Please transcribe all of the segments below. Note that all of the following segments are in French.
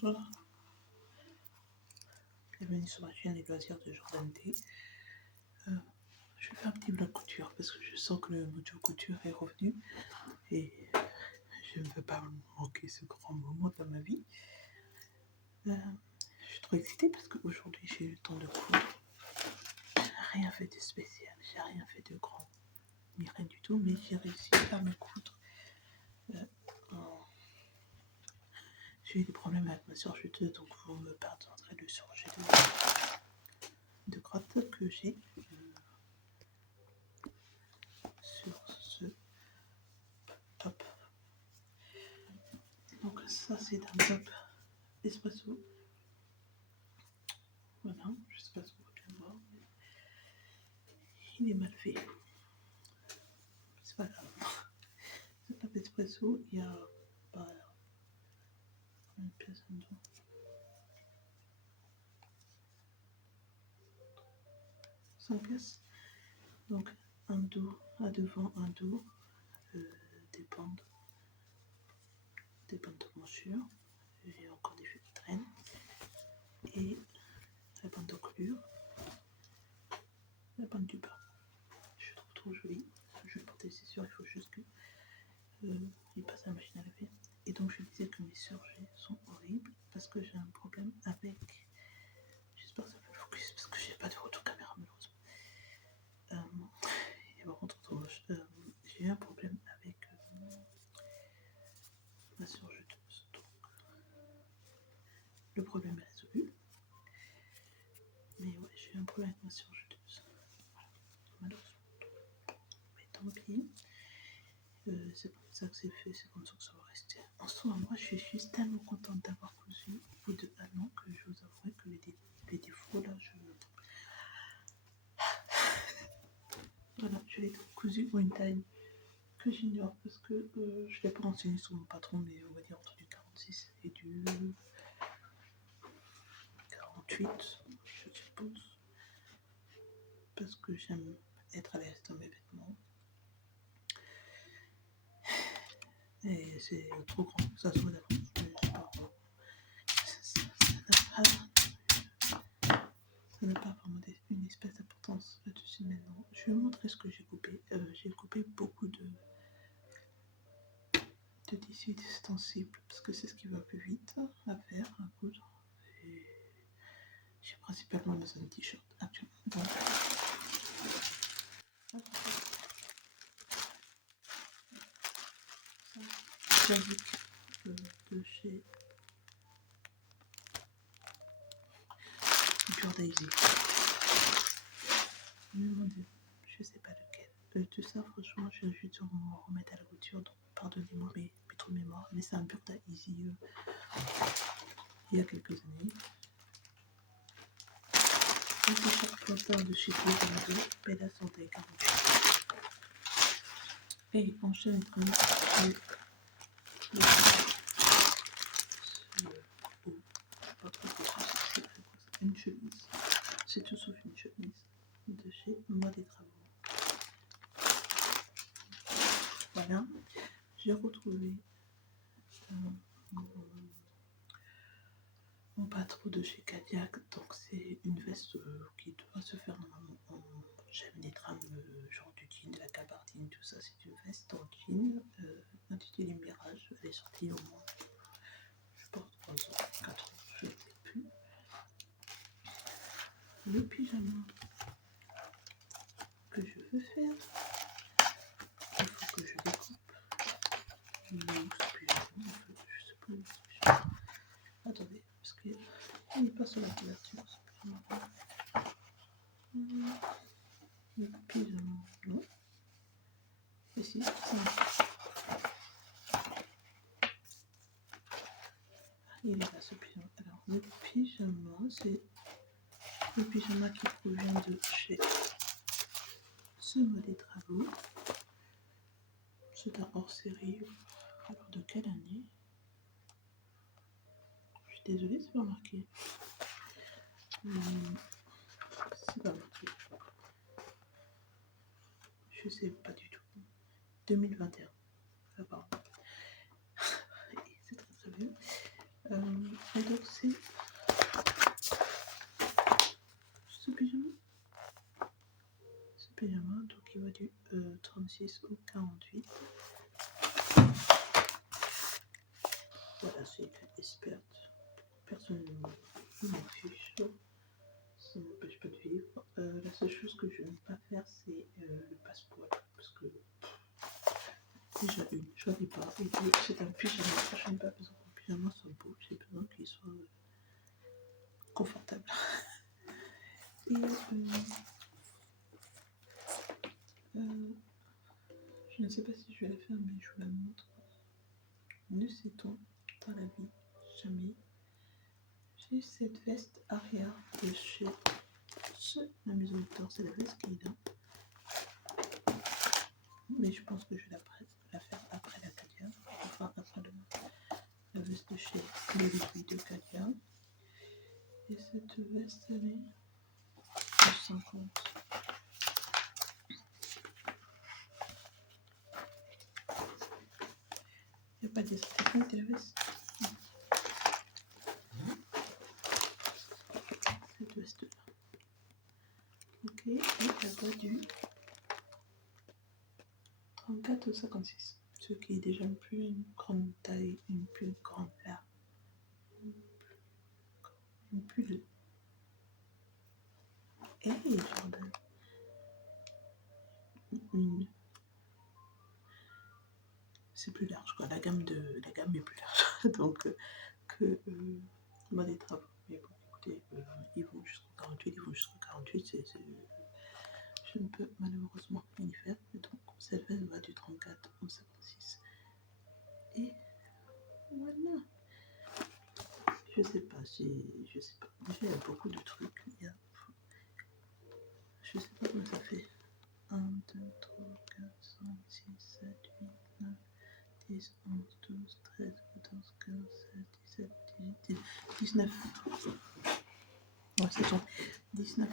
Bonsoir, bienvenue sur ma chaîne Les Loisirs de Jordan D. Je vais faire un petit bloc couture parce que je sens que le mojo couture est revenu et je ne veux pas manquer ce grand moment dans ma vie. Je suis trop excitée parce qu'aujourd'hui j'ai eu le temps de coudre. J'ai rien fait de spécial, j'ai rien fait de grand, ni rien du tout, mais j'ai réussi à me coudre. J'ai eu des problèmes avec ma surjeteuse, donc vous me pardonnerez le surjet de grotte que j'ai sur ce top. Donc ça c'est un top espresso. Voilà, je sais pas si vous pouvez bien voir, mais il est mal fait. C'est pas grave. Ce top espresso, il y a une pièce en dessous. 5 pièces. Donc un dos à devant, un dos, des bandes de monchure. J'ai encore des fils de traîne. Et la bande d'encolure, la bande du bas. Je trouve trop jolie. Je vais le porter, c'est sûr, il faut juste que il passe à la machine à laver. Et donc je disais que mes surjets sont horribles parce que j'ai un problème avec. J'espère que ça fait le focus parce que j'ai pas de retour caméra malheureusement. Et par contre, j'ai eu un problème avec ma surjeteuse. Donc le problème est résolu. Mais ouais, j'ai eu un problème avec ma surjeteuse. Voilà, malheureusement. Mais tant pis. C'est comme ça que c'est fait, c'est comme ça que ça va rester. En soi, moi je suis juste tellement contente d'avoir cousu au bout de 1 an que je vous avouerai que les défauts là, voilà, je l'ai cousu pour une taille que j'ignore parce que je ne l'ai pas renseigné sur mon patron, mais on va dire entre du 46 et du 48, je suppose, parce que j'aime être à l'aise dans mes vêtements. Et c'est trop grand, ça se voit d'avance, mais c'est pas grand. Ça n'a pas vraiment une espèce d'importance là-dessus maintenant. Je vais vous montrer ce que j'ai coupé. J'ai coupé beaucoup de tissus extensibles parce que c'est ce qui va plus vite à faire, à coudre. Et j'ai principalement besoin de t-shirt actuellement. Donc, Classique de chez Pure Daisy. Mais mon dieu, je sais pas lequel. Tout ça, franchement, je vais dû me remettre à la couture. Donc, pardonnez-moi mes trous de mémoire. Mais c'est un Pure Daisy il y a quelques années. Un t-shirt plantain de chez Pure Bella Santé 48. Et enchaînement une chemise. C'est tout sauf une chemise de chez Moi des Travaux. Voilà, j'ai retrouvé mon patron de chez Cadillac. Donc c'est une veste qui doit se faire en j'aime les drames genre du jean, de la gabardine, tout ça. C'est une veste en jean intitulée Mirage. Elle est sortie au moins, je pense, 3 ans, 4 ans, je ne sais plus. Le pyjama que je veux faire, il faut que je découpe. Mais où ce pyjama en fait, je sais pas où ce pyjama. Attendez, parce qu'il n'est pas sur la couverture ce pyjama. Le pyjama, non. Et si, ça. Il est là ce pyjama. Alors, le pyjama, c'est le pyjama qui provient de chez Ce Moi des Travaux. C'est un hors série. Alors, de quelle année? Je suis désolée, c'est pas marqué. C'est pas marqué. Je sais pas du tout. 2021. Apparemment. C'est très très bien. donc c'est ce pyjama. Ce pyjama, donc il va du 36 au 48. Voilà, c'est une experte. Personnellement, je m'en fiche. Ça m'empêche pas de vivre. La seule chose que je n'aime pas faire, c'est le passe-poil. Parce que déjà j'en ai pas. Et deux, c'est un pyjama. Je n'ai pas besoin que mon pyjama soit beau. J'ai besoin qu'il soit confortable. Et je ne sais pas si je vais la faire, mais je vous la montre. Ne sait-on dans la vie jamais. J'ai cette veste Aria de chez la maison Victor. C'est la veste qui est là. Mais je pense que je vais la faire après la Cadia. Enfin, après la veste de chez Louis de Cadia. Et cette veste, elle est de 50. Il n'y a pas d'esthétique de la veste. Cette veste-là. Ok, et elle va du 34 au 56. Ce qui est déjà une plus grande taille, une plus grande là. Une plus. Hey, Jordan. C'est plus large, quoi. La gamme est plus large donc que des travaux. Mais bon, écoutez, ils vont jusqu'au 48, ils vont jusqu'au 48, je ne peux malheureusement rien y faire. Donc cette veste va du 34 au 56. Et voilà. Je sais pas. Déjà, il y a beaucoup de trucs. Je sais pas comment ça fait. 1, 2, 3, 4, 5, 6, 7, 8, 9, 10, 11, 12, 13, 14, 15, 16, 17, 18, 19. Ouais, c'est bon. 19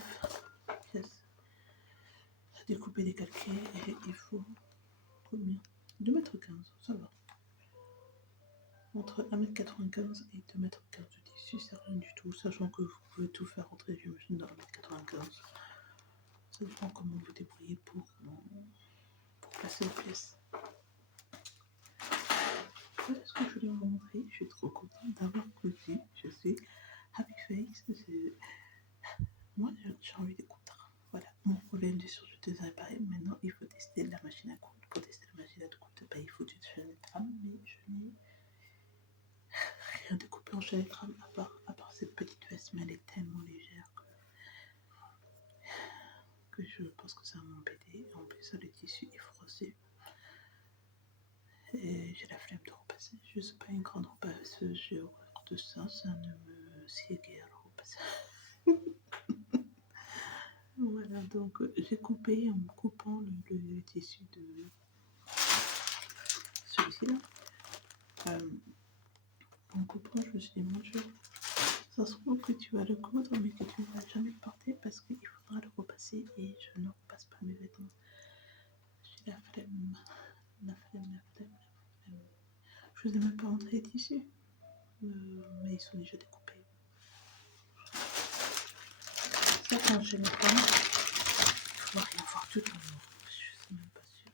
pièces à découper, décalquer. Et il faut combien 2,15 m, ça va. Entre 1,95 m et 2,15 m de tissu, c'est rien du tout. Sachant que vous pouvez tout faire rentrer, j'imagine, dans 1,95 m. Ça dépend comment vous débrouillez pour placer les pièces. Voilà ce que je voulais vous montrer. Je suis trop contente d'avoir cousu. Je suis happy face. Moi, j'ai envie de coudre. Voilà. Mon problème de sur je te réparé. Maintenant, il faut tester la machine à coudre. Pour tester la machine à coudre, il faut du chaîne et trame. Mais je n'ai rien découpé en chaîne et trame à part cette petite veste. Mais elle est tellement légère que je pense que ça va m'embêter. En plus, le tissu est froissé. Et j'ai la flemme de repasser. Je ne suis pas une grande repasseuse, j'ai horreur de ça, ça ne me sied guère le repassage. Voilà, donc j'ai coupé en coupant le tissu de celui-ci là. En coupant, je me suis dit, mon Dieu, ça se trouve que tu vas le coudre, mais que tu ne vas jamais le porter parce qu'il faudra le repasser et je ne repasse pas mes vêtements. J'ai la flemme. Je ne vous ai même pas montré les tissus, mais ils sont déjà découpés. Ça, quand je les prends, il ne faut rien voir tout en noir. Je suis même pas sûre.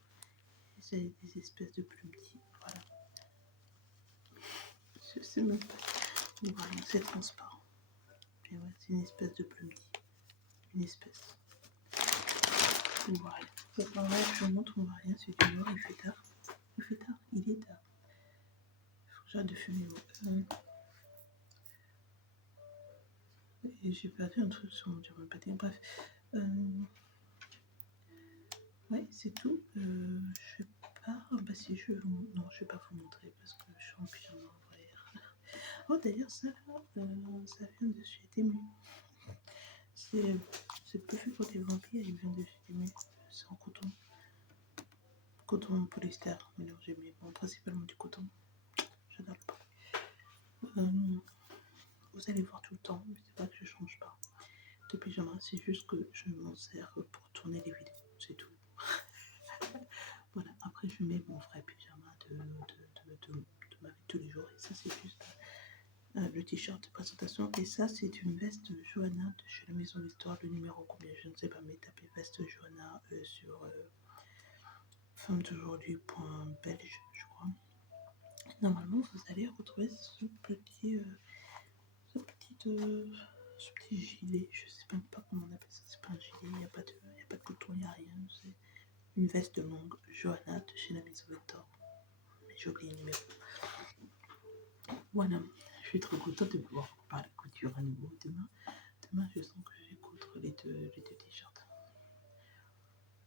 C'est des espèces de plumetis. Voilà. Je sais même pas. Voilà, c'est transparent. Et ouais, c'est une espèce de plumetis. Une espèce. Voilà. Ça, par là, je vous montre, on voit rien. C'est du noir, il fait tard. Il fait tard, il est tard. Il faut que j'arrête de fumer. Et j'ai perdu un truc sur mon diamant pâté. Bref. Ouais, c'est tout. Je sais pas. Bah si je vais vous... Non, je vais pas vous montrer parce que je suis en pyjama en vrai. Oh d'ailleurs ça là, ça vient de chez Temu. C'est pas fait pour des vampires, il vient de chez Temu. C'est en coton. Coton polyester mélangé, mais bon, principalement du coton. J'adore le prix. Vous allez voir tout le temps, mais c'est pas que je change pas de pyjama, c'est juste que je m'en sers pour tourner les vidéos, c'est tout. Voilà, après je mets mon vrai pyjama de ma vie de tous les jours et ça c'est juste le t-shirt de présentation. Et ça, c'est une veste Johanna de chez la Maison Victoire, le numéro combien, je ne sais pas, mais tapez veste Johanna sur femme d'aujourd'hui.belge, je crois. Normalement, vous allez retrouver ce petit gilet, je sais même pas comment on appelle ça, c'est pas un gilet, il n'y a pas de bouton, il n'y a rien, c'est une veste longue, Johanna de chez la Maison Victor, mais j'ai oublié le numéro. Voilà, je suis trop contente de pouvoir parler couture à nouveau demain. Demain, je sens que je vais coudre les deux t-shirts.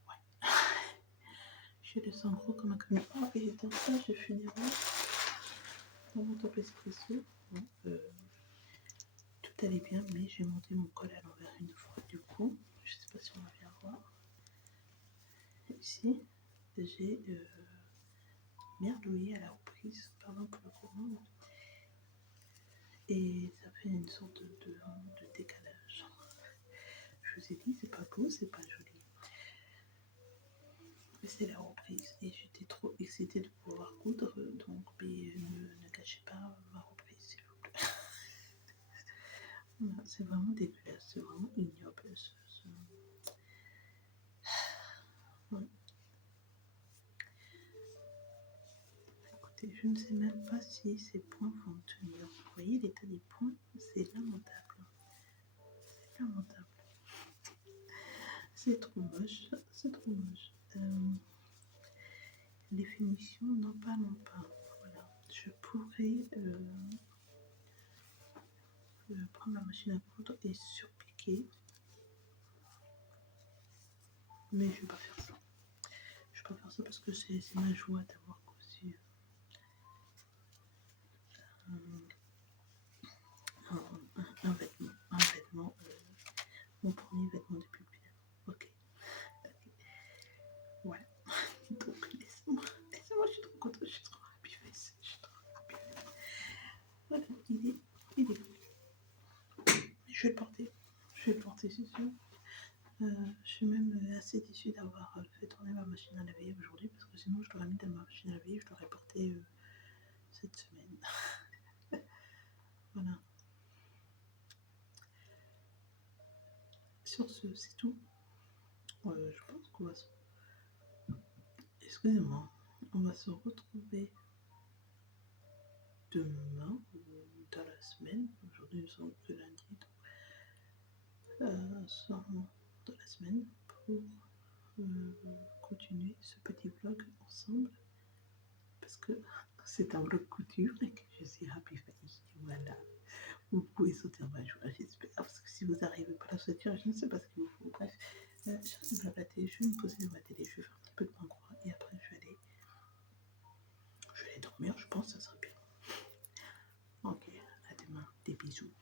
Ouais. Je les sens gros comme un camion. Oh, et dans ça, je finirai dans mon top espresso. Bon, tout allait bien, mais j'ai monté mon col à l'envers une fois. Du coup, je sais pas si on va bien voir. Ici, j'ai merdouillé à la reprise, pardon pour le courant. Et ça fait une sorte de décalage. Je vous ai dit, c'est pas beau, c'est pas joli. Mais c'est la reprise. Et j'étais trop excitée de pouvoir coudre, donc ne gâchez pas ma reprise, s'il vous plaît. Voilà, c'est vraiment dégueulasse, c'est vraiment ignoble. Ouais. Écoutez, je ne sais même pas si ces points vont tenir. Vous voyez l'état des points, c'est lamentable. C'est lamentable. C'est trop moche, c'est trop moche. Les finitions, n'en parlons pas. Voilà. Je pourrais prendre la machine à coudre et surpiquer. Mais je vais pas faire ça. Je vais pas faire ça parce que c'est ma joie d'avoir cousu un vêtement, mon premier vêtement de pupille. Ok. Voilà. Donc laissez-moi, je suis trop contente, je suis trop happy face. Voilà, il est. Je vais le porter, c'est sûr. Je suis même assez déçue d'avoir fait tourner ma machine à laver aujourd'hui parce que sinon je l'aurais mis dans ma machine à laver, je l'aurais porté cette semaine. Voilà. Sur ce, c'est tout. Je pense qu'on va se... Excusez-moi, on va se retrouver demain ou dans la semaine. Aujourd'hui, nous sommes que lundi. Donc, dans la semaine pour continuer ce petit vlog ensemble parce que c'est un vlog couture et que je suis happy face. Voilà. Vous pouvez sauter en ma joie, j'espère. Parce que si vous n'arrivez pas à la sauter, je ne sais pas ce qu'il vous faut. Bref, j'arrête de blablater, je vais me poser devant la télé, je vais faire un petit peu de main croix et après je vais aller dormir, je pense que ça serait bien. Ok, à demain, des bisous.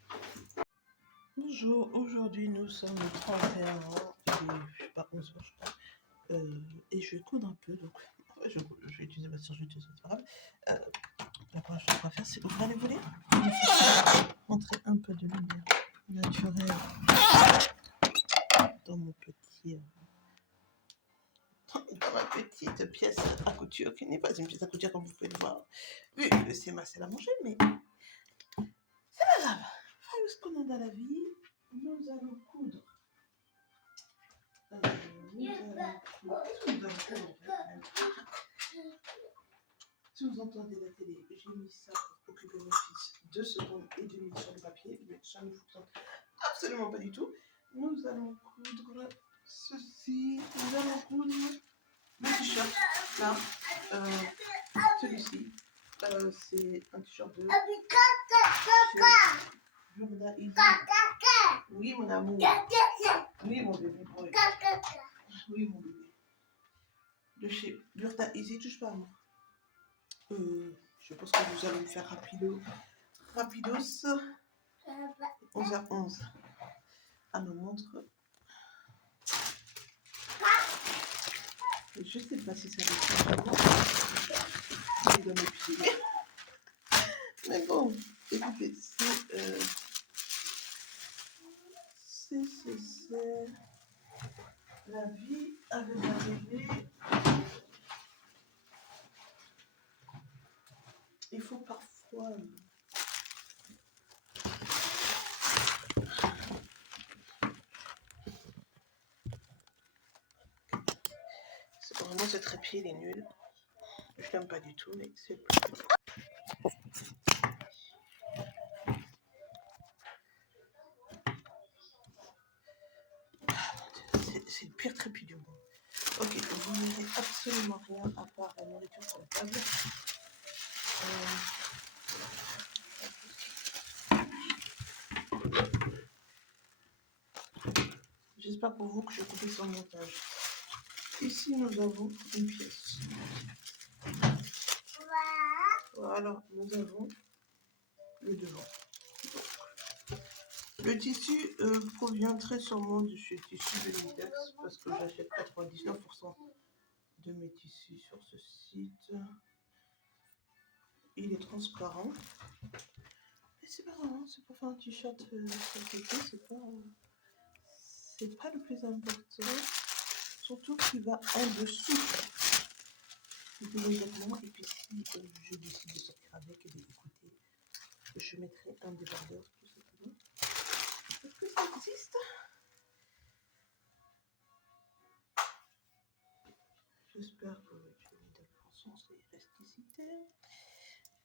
Bonjour, aujourd'hui nous sommes le 31 juin, je sais pas 11 heures je crois, et je vais coudre un peu, donc je vais utiliser ma surjeteuse, c'est pas grave. La première chose qu'on va faire, c'est ouvrir les volets, entrer un peu de lumière naturelle dans mon petit... dans ma petite pièce à couture, qui n'est pas une pièce à couture comme vous pouvez le voir, vu que c'est ma salle à manger, mais c'est pas grave. Voilà ce qu'on a dans la vie, nous allons coudre. Qu'est-ce que nous allons coudre en fait? Si vous entendez la télé, j'ai mis ça pour occuper mon fils 2 secondes et demie sur le papier, mais ça ne fonctionne absolument pas du tout. Nous allons coudre ceci, nous allons coudre le t-shirt, là, celui-ci, c'est un t-shirt de Burda Easy. Oui mon amour, oui mon bébé, oui mon bébé, de chez Burda Easy, touche pas à moi. Je pense que nous allons faire rapidos, 11h11, à nos montres. Je sais pas si ça va être dans mes pieds. Mais bon, écoutez, c'est la vie avec un bébé. Il faut parfois papier, il est nul. Je l'aime pas du tout, mais c'est le plus petit. C'est le pire trépied du monde. Ok, vous n'avez absolument rien à part la nourriture sur la table. J'espère pour vous que je coupe son montage. Ici, nous avons une pièce. Voilà, nous avons le devant. Le tissu provient très sûrement de ce tissu de Lindex parce que j'achète 99% de mes tissus sur ce site. Il est transparent. Et c'est pas grave, hein, c'est pour faire un t-shirt cet été, c'est pas le plus important. Surtout qu'il va en dessous de mes vêtements. Et puis si je décide de sortir avec, et écoutez, je mettrai un débardeur tout simplement. Est-ce que ça existe? J'espère que tu as mis de sens l'élasticité.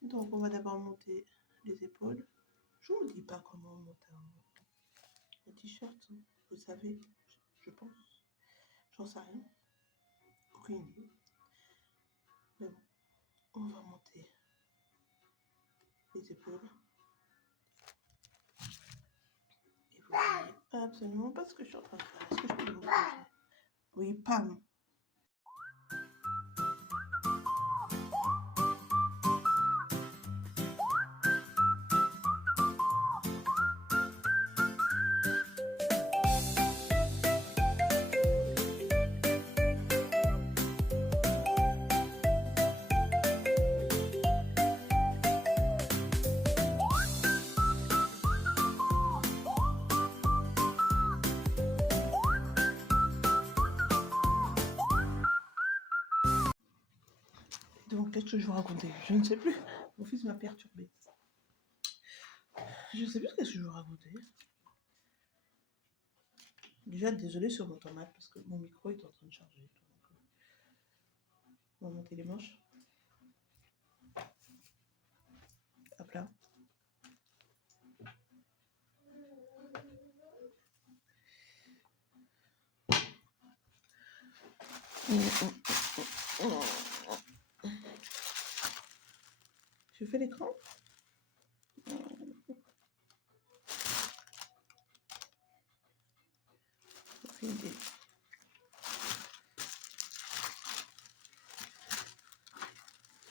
Donc on va d'abord monter les épaules. Je ne vous dis pas comment monter un t-shirt. Vous savez, je pense. J'en sais rien. Aucune idée. Mais bon, on va monter les épaules. Et vous voyez absolument pas ce que je suis en train de faire. Est-ce que je peux vous montrer? Oui, pam. Donc, qu'est-ce que je vous racontais? Je ne sais plus. Mon fils m'a perturbé. Je ne sais plus ce que je vous racontais. Déjà, désolé sur mon temps mal parce que mon micro est en train de charger. Donc, on va monter les manches. Hop là. Je fais l'écran. Aucune idée.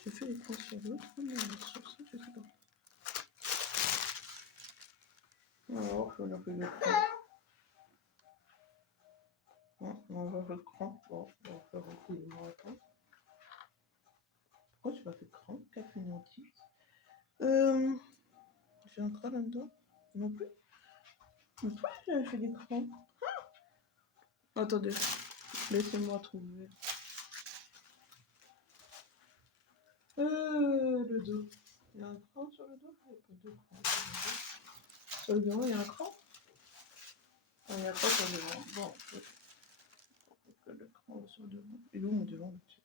Je fais l'écran sur l'autre, mais sur ça, je sais pas. Alors, on a fait l'écran. On va faire l'écran. Bon, on va faire un peu de marathon. Pourquoi je n'ai pas fait l'écran? Café nantis. J'ai un cran là-dedans? Non plus. Non plus, j'avais fait l'écran. Ah, attendez, laissez-moi trouver. Le dos. Il y a un cran sur le dos? Il n'y a pas deux crans sur le dos. Sur le devant, il y a un cran? Ah, il n'y a pas sur le devant. Bon, le cran sur le devant. Et où mon devant là-dessus?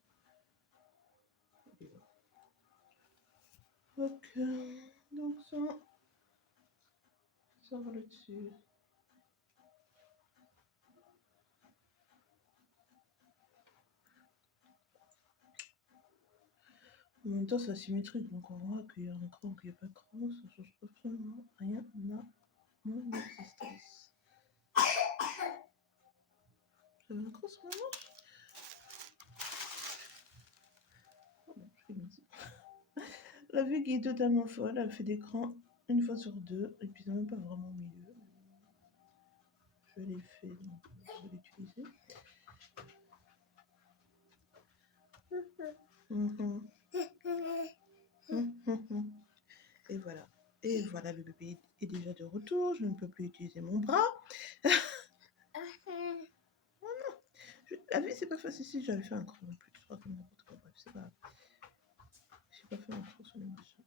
Ok, donc ça va là-dessus. En même temps, c'est asymétrique, donc on voit qu'il y a un cran, qu'il n'y a pas de cran, ça change absolument rien à mon existence. J'avais un cran sur la manche? Oh, bon, je fais comme ça. La vue qui est totalement folle, elle fait des crans une fois sur deux, et puis c'est même pas vraiment au milieu. Je l'ai fait, donc je vais l'utiliser. Et voilà. Et voilà, le bébé est déjà de retour. Je ne peux plus utiliser mon bras. Oh non. La vie, c'est pas facile. Si j'avais fait un cran en plus, je crois comme n'importe quoi. Bref, c'est pas. J'ai pas fait un cran sur les machins.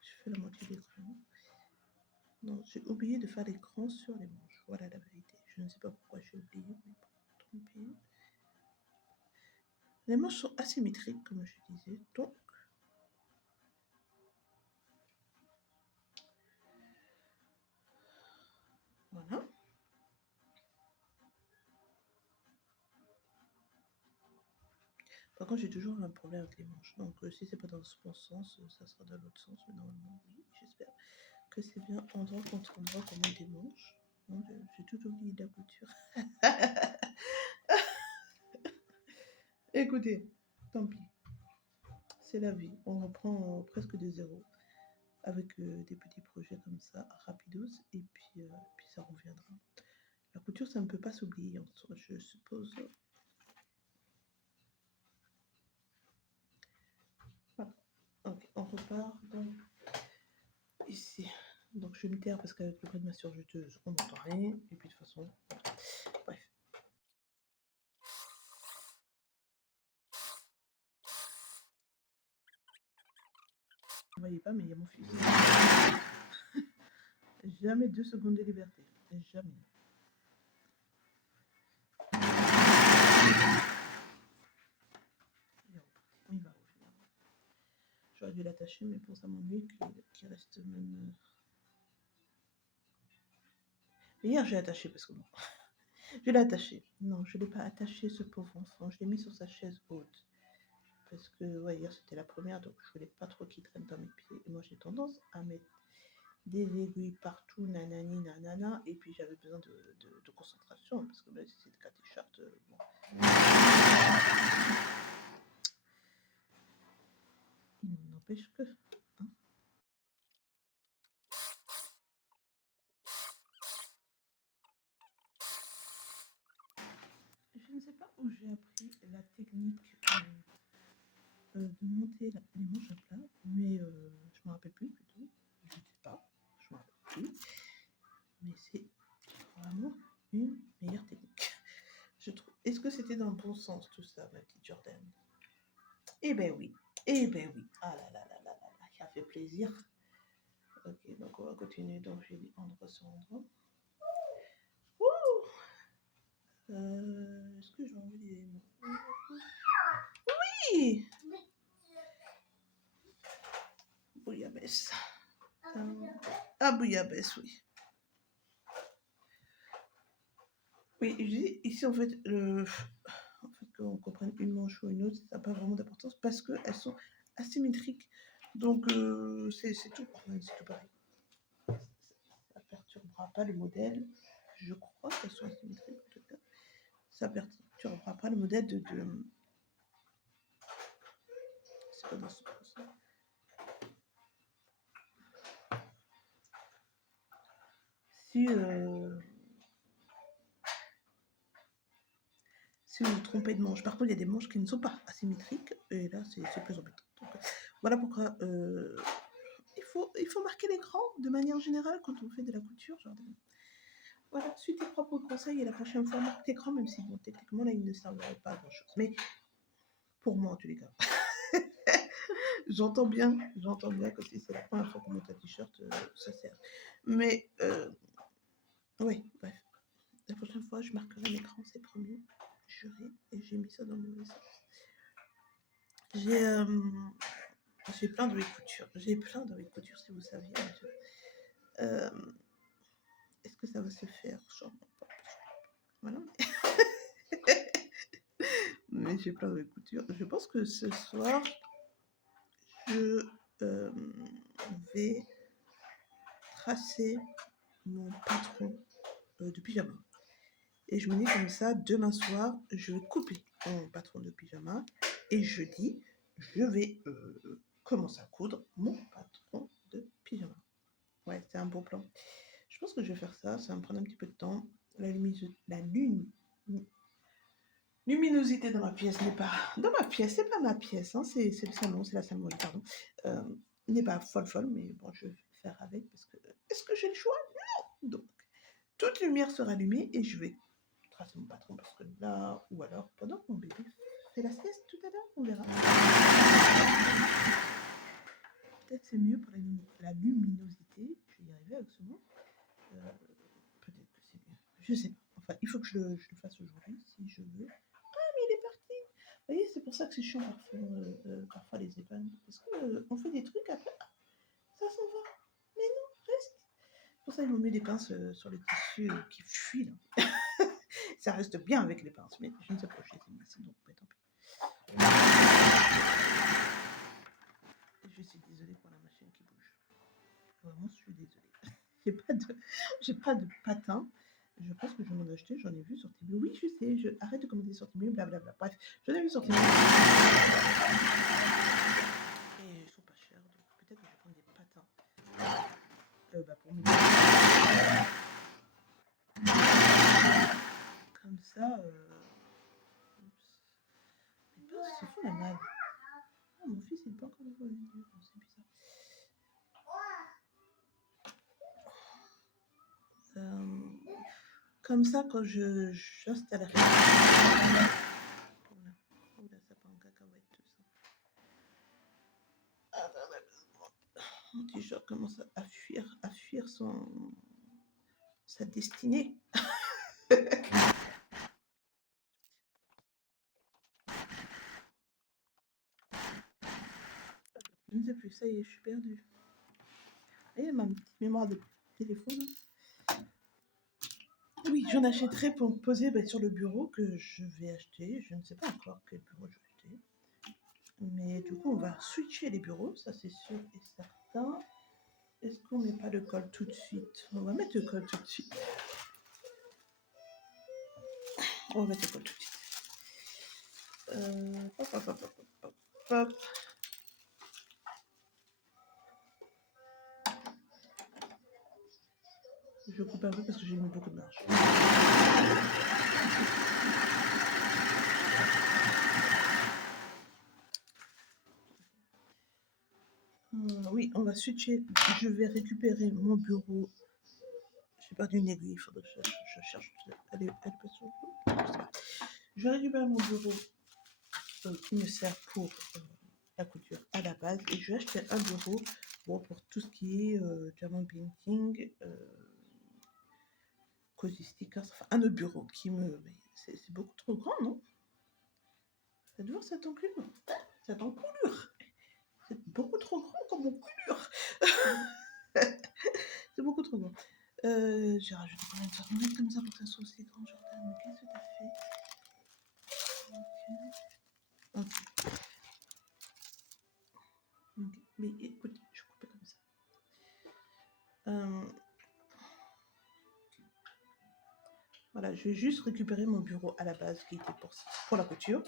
J'ai fait la moitié des crans. Non, j'ai oublié de faire les crans sur les manches. Voilà la vérité. Je ne sais pas pourquoi j'ai oublié, mais bon, tant pis. Les manches sont asymétriques, comme je disais. Donc, voilà. Par contre, j'ai toujours un problème avec les manches. Donc, si c'est pas dans ce bon sens, ça sera dans l'autre sens. Mais normalement, oui, j'espère que c'est bien endroit contre endroit qu'on met des manches. Mon Dieu, j'ai tout oublié de la couture. Écoutez, tant pis. C'est la vie. On reprend presque de zéro avec des petits projets comme ça, rapidos, et puis ça reviendra. La couture, ça ne peut pas s'oublier en soi, je suppose. Voilà. Ok, on repart donc ici. Donc je me taire parce qu'avec le bruit de ma surjeteuse, on n'entend rien. Et puis de toute façon, bref. Vous ne voyez pas, mais il y a mon fils. Jamais 2 secondes de liberté. Jamais. Il va revenir. J'aurais dû l'attacher, mais pour ça m'ennuie qu'il reste même. Hier, j'ai attaché parce que bon. Je l'ai attaché. Non, je ne l'ai pas attaché, ce pauvre enfant. Je l'ai mis sur sa chaise haute. Parce que, ouais, hier, c'était la première, donc je voulais pas trop qu'il traîne dans mes pieds. Et moi, j'ai tendance à mettre des aiguilles partout, nanani, nanana. Et puis, j'avais besoin de concentration. Parce que même si c'est qu'un t-shirt, bon. Il n'empêche que. Hein. Je ne sais pas où j'ai appris la technique de monter les manches à plat, mais je ne me rappelle plus plutôt. Je ne sais pas, je ne me rappelle plus. Mais c'est vraiment une meilleure technique, je trouve. Est-ce que c'était dans le bon sens tout ça, ma petite Jordan? Eh ben oui, eh ben oui. Ah là là là là là là, ça fait plaisir. Ok, donc on va continuer. Donc j'ai dit endroit sur endroit. Est-ce que j'ai envie des mots? Oui. Bouillabaisse. Ah, bouillabaisse, oui. Oui, je dis ici en fait, qu'on comprenne une manche ou une autre, ça n'a pas vraiment d'importance parce qu'elles sont asymétriques. Donc c'est tout, c'est tout pareil. Ça ne perturbera pas le modèle. Je crois qu'elles sont asymétriques en tout cas. Ça ne perturbera pas le modèle de. C'est pas dans ce sens. Si si vous vous trompez de manche. Par contre, il y a des manches qui ne sont pas asymétriques, et là, c'est plus embêtant. Donc, voilà pourquoi il faut marquer l'écran de manière générale quand on fait de la couture, Jordan. Voilà, suis tes propres conseils et la prochaine fois, marque l'écran, même si, bon, techniquement, là, il ne servirait pas à grand-chose. Mais pour moi, en tous les cas. j'entends bien que si c'est la première fois qu'on monte un t-shirt, ça sert. Mais, oui, bref. La prochaine fois, je marquerai l'écran, c'est promis. Juré, et j'ai mis ça dans le mauvais sens. J'ai plein de couture. J'ai plein de couture, si vous saviez. Est-ce que ça va se faire? Voilà. Mais j'ai plein de couture. Je pense que ce soir, je vais tracer mon patron de pyjama. Et je me dis comme ça, demain soir, je vais couper mon patron de pyjama. Et jeudi, je vais commencer à coudre mon patron de pyjama. Ouais, c'est un bon plan. Je pense que je vais faire ça. Ça va me prendre un petit peu de temps. La luminosité dans ma pièce n'est pas. Dans ma pièce, c'est pas ma pièce. Hein, c'est le salon, c'est la salle, pardon. N'est pas folle, mais bon, je vais faire avec parce que. Est-ce que j'ai le choix? Non. Donc, toute lumière sera allumée et je vais tracer mon patron parce que là, ou alors pendant que mon bébé fait la sieste tout à l'heure, on verra. Peut-être c'est mieux pour la luminosité. Je vais y arriver avec ce mot. Peut-être que c'est mieux. Je sais pas. Enfin, il faut que je le fasse aujourd'hui si je veux. Ah, mais il est parti. Vous voyez, c'est pour ça chiant parfois les épingles. Parce qu'on fait des trucs après, ça s'en va. Mais non, reste. Pour ça, ils m'ont mis des pinces sur le tissu qui fuit là. Ça reste bien avec les pinces, mais je ne sais pas, je les ai mis, donc tant pis. Je suis désolée pour la machine qui bouge. Vraiment, je suis désolée. J'ai pas de patin. Je pense que je vais m'en acheter, j'en ai vu sur Temu. Oui, je sais, arrête de commander sur Temu, blablabla. Bref, j'en ai vu sur Temu. Et ils sont pas chers, donc peut-être que je vais prendre des patins. Pour mes... Comme ça, les pinces se font la malle. Ah, mon fils, il n'est pas encore devant les yeux, c'est bizarre. Comme ça, quand j'installerai. Oula, ça part en cacahuète tout ça. Mon t-shirt commence à fuir sa destinée. Je ne sais plus, ça y est, je suis perdue. Et ma petite mémoire de téléphone. Oui, j'en achèterai pour poser sur le bureau que je vais acheter. Je ne sais pas encore quel bureau je vais acheter. Mais du coup, on va switcher les bureaux, ça c'est sûr et certain. Est-ce qu'on met pas le col tout de suite? On va mettre le col tout de suite. On va mettre le col tout de suite. Hop. Je coupe un peu parce que j'ai mis beaucoup de marge. Oui, on va switcher. Je vais récupérer mon bureau. J'ai perdu une aiguille, il faudrait que je cherche. Elle passe sur le dos. Je vais récupérer mon bureau qui me sert pour la couture à la base et je vais acheter un bureau pour tout ce qui est diamond painting, cozy stickers, enfin un autre bureau qui me... C'est beaucoup trop grand, non? Faites voir cette encolure. Cette encolure. C'est beaucoup trop grand comme encolure. C'est beaucoup trop grand. J'ai rajouté combien de centimètres comme ça pour que ça soit aussi grand, Jordan? Mais qu'est-ce que t'as fait? Ok. Mais écoute, je coupe comme ça. Voilà, je vais juste récupérer mon bureau à la base qui était pour la couture.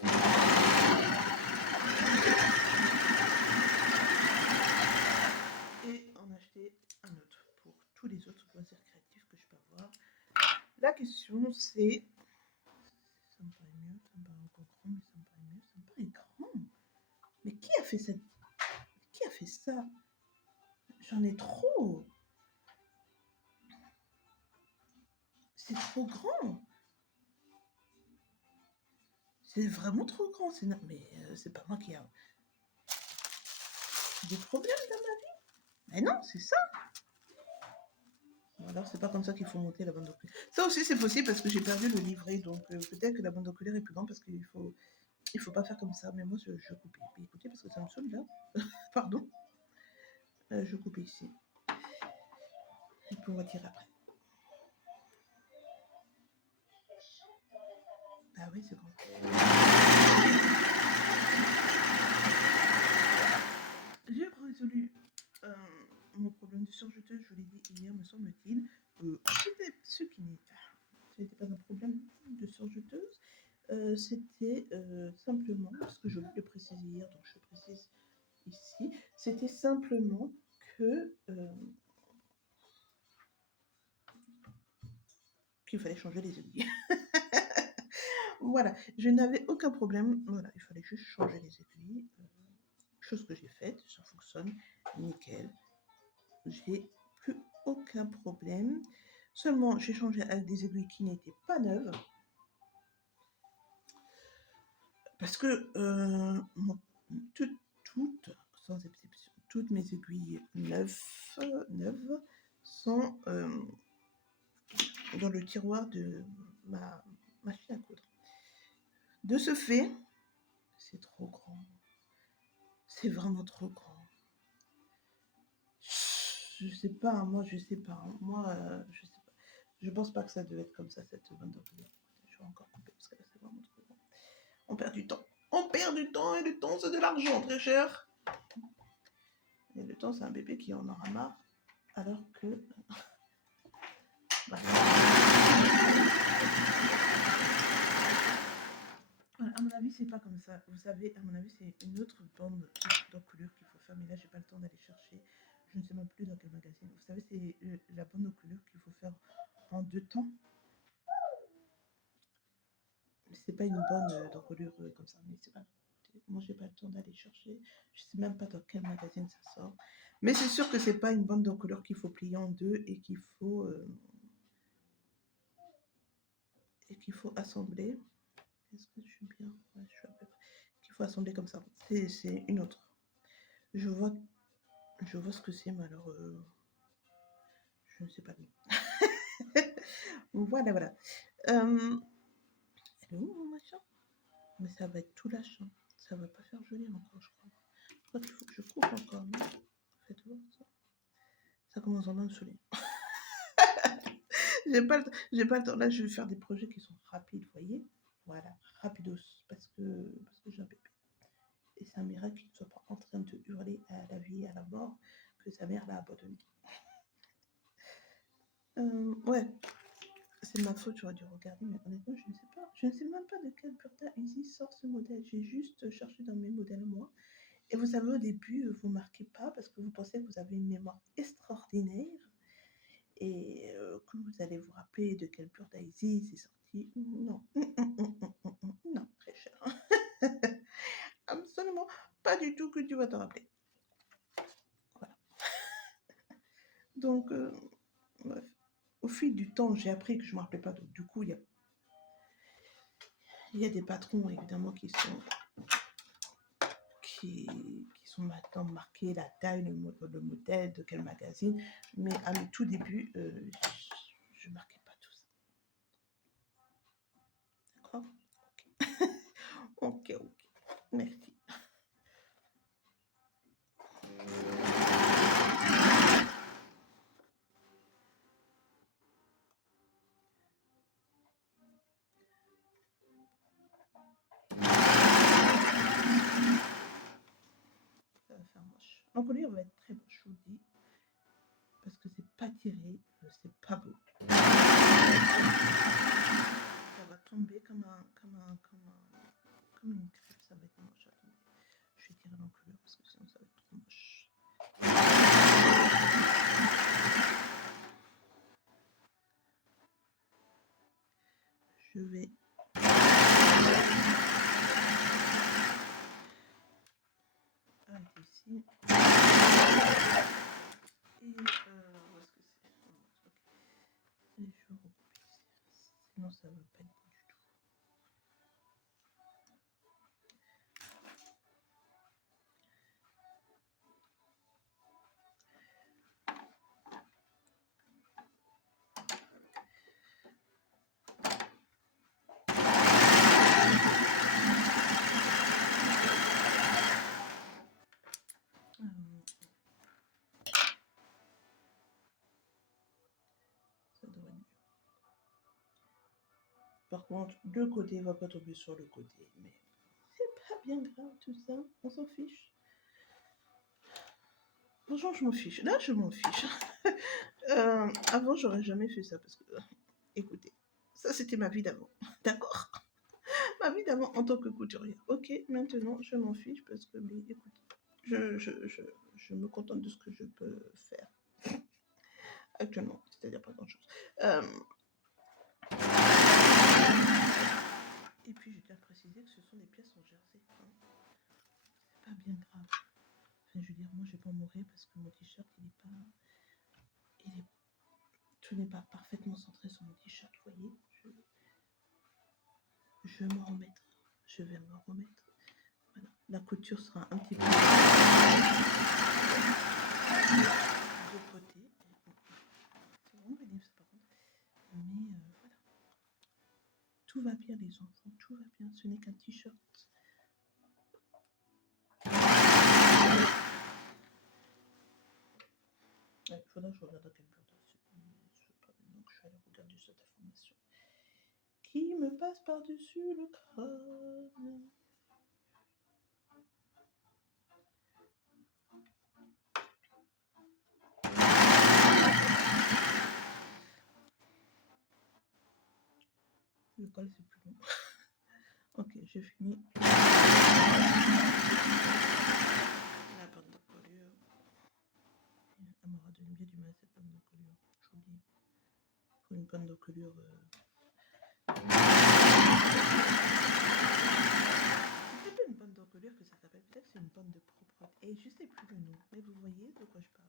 Et en acheter un autre pour tous les autres loisirs créatifs que je peux avoir. La question c'est... Ça me paraît mieux, ça me paraît encore grand, mais ça me paraît mieux, ça me paraît grand. Mais qui a fait cette... Qui a fait ça? J'en ai trop. C'est trop grand. C'est vraiment trop grand. Mais c'est pas moi qui a des problèmes dans ma vie. Mais non, c'est ça. Ou alors c'est pas comme ça qu'il faut monter la bande oculaire. Ça aussi c'est possible parce que j'ai perdu le livret. Donc peut-être que la bande oculaire est plus grande parce qu'il faut pas faire comme ça. Mais moi je coupe. Écoutez parce que ça me saoule là. Pardon. Je coupe ici. Et puis on va tirer après. Ah oui, c'est grand. J'ai résolu mon problème de surjeteuse, je l'ai dit hier, me semble-t-il. Ce qui n'était pas un problème de surjeteuse, c'était simplement, parce que je voulais le préciser hier, donc je le précise ici, c'était simplement que qu'il fallait changer les aiguilles. Voilà, je n'avais aucun problème. Voilà, il fallait juste changer les aiguilles. Chose que j'ai faite, ça fonctionne nickel. J'ai plus aucun problème. Seulement, j'ai changé avec des aiguilles qui n'étaient pas neuves. Parce que sans exception, toutes mes aiguilles neuves sont dans le tiroir de ma machine à coudre. De ce fait, c'est trop grand. C'est vraiment trop grand. Je sais pas, moi, je sais pas. Moi, je sais pas. Je pense pas que ça devait être comme ça, cette bande de couleurs. Je vais encore couper parce que là, c'est vraiment trop grand. On perd du temps. On perd du temps et le temps, c'est de l'argent, très cher. Et le temps, c'est un bébé qui en aura marre. Alors que... Voilà. Voilà, à mon avis, c'est pas comme ça. Vous savez, à mon avis, c'est une autre bande de couleurs qu'il faut faire. Mais là, j'ai pas le temps d'aller chercher. Je ne sais même plus dans quel magazine. Vous savez, c'est la bande de couleurs qu'il faut faire en 2 temps. C'est pas une bonne d'encolure comme ça, mais c'est pas. Moi, j'ai pas le temps d'aller chercher. Je sais même pas dans quel magazine ça sort. Mais c'est sûr que c'est pas une bande d'encolure qu'il faut plier en deux et qu'il faut assembler. Est-ce que je suis bien? Ouais, je suis à peu près. Qu'il faut assembler comme ça. C'est une autre. Je vois ce que c'est, mais alors je ne sais pas. Voilà, voilà. Elle est où mon machin? Mais ça va être tout lâche. Hein. Ça va pas faire joli encore, je crois. Je crois qu'il faut que je coupe encore. Non, faites voir ça. Ça commence vraiment à me saouler. J'ai pas le temps. Là, je vais faire des projets qui sont rapides, vous voyez. Voilà, rapidos, parce que j'ai un bébé. Et c'est un miracle qu'il ne soit pas en train de hurler à la vie et à la mort que sa mère l'a abandonné. Ouais, c'est ma faute, j'aurais dû regarder, mais honnêtement, je ne sais pas. Je ne sais même pas de quel Purta Easy sort ce modèle. J'ai juste cherché dans mes modèles à moi. Et vous savez, au début, vous ne marquez pas parce que vous pensez que vous avez une mémoire extraordinaire et que vous allez vous rappeler de quel Purta Easy c'est sorti. Non, non, très cher. Absolument pas du tout que tu vas te rappeler. Voilà. Donc, bref. Au fil du temps, j'ai appris que je ne me rappelais pas. Donc, du coup, il y a des patrons, évidemment, qui sont maintenant marqués la taille, le modèle, de quel magazine. Mais à mes tout débuts, je ne marquais pas tout ça. D'accord? Ok. Merci. Ça va faire moche. L'encolure va être très moche, je vous le dis. Parce que c'est pas tiré, c'est pas beau. Ça va tomber comme une crêpe, ça va être moche. Attendez, je vais tirer l'encolure parce que sinon ça va être trop moche. Je vais arrêter ici. Et où est-ce que c'est? Et je vais recouper ici. Sinon ça va pas être bon du tout. Ça devrait être mieux. Par contre, le côté va pas tomber sur le côté, mais c'est pas bien grave tout ça, on s'en fiche. Franchement, je m'en fiche. Là, je m'en fiche. Avant, j'aurais jamais fait ça parce que, écoutez, ça c'était ma vie d'avant, d'accord? Ma vie d'avant en tant que couturière. Ok, maintenant, je m'en fiche parce que, mais écoute, je me contente de ce que je peux faire actuellement, c'est-à-dire pas grand-chose. Et puis, je tiens à préciser que ce sont des pièces en jersey. Hein. C'est pas bien grave. Enfin, je veux dire, moi, je vais pas mourir parce que mon t-shirt, tout n'est pas parfaitement centré sur mon t-shirt, vous voyez. Je vais me remettre. Je vais me remettre. Voilà. La couture sera un petit peu de côté. C'est vraiment pénible ça par contre. Mais voilà. Tout va bien les enfants, tout va bien. Ce n'est qu'un t-shirt. Il faudra que je regarde à quelle période c'est. Donc je vais aller regarder cette information qui me passe par-dessus le crâne. Le col c'est plus long. Ok, j'ai fini. La bande de colure. Elle m'aura donné bien du mal cette bande de colure. Je vous dis. Pour une bande de colure. C'est pas une bande de colure que ça s'appelle. Peut-être que c'est une bande de propreté. Et je sais plus le nom. Mais vous voyez de quoi je parle.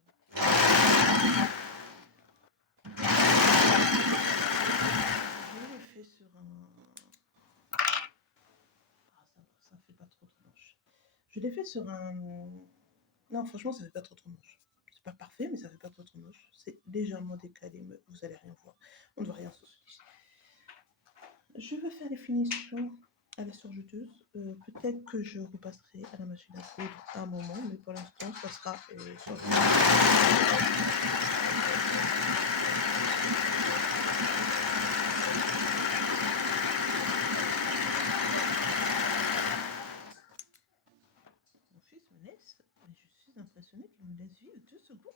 Je l'ai fait sur un. Ah, ça fait pas trop moche. Je l'ai fait sur un. Non, franchement, ça fait pas trop moche. C'est pas parfait, mais ça fait pas trop moche. C'est légèrement décalé, mais vous allez rien voir. On ne voit rien sur celui-ci. Je vais faire les finitions à la surjeteuse. Peut-être que je repasserai à la machine à coudre à un moment, mais pour l'instant, ça sera sur Mon fils me laisse, mais je suis impressionnée qu'il me laisse vivre 2 secondes.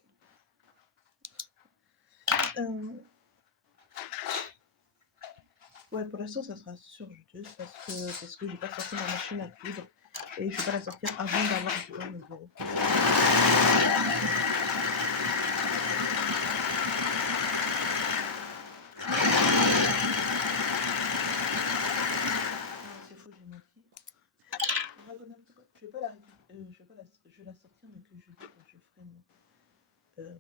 Ouais, pour l'instant, ça sera surjeteuse parce que j'ai pas sorti ma machine à coudre et je vais pas la sortir avant d'avoir du pain au bureau. C'est faux, j'ai menti. Je vais la sortir, mais que je dis quand je ferai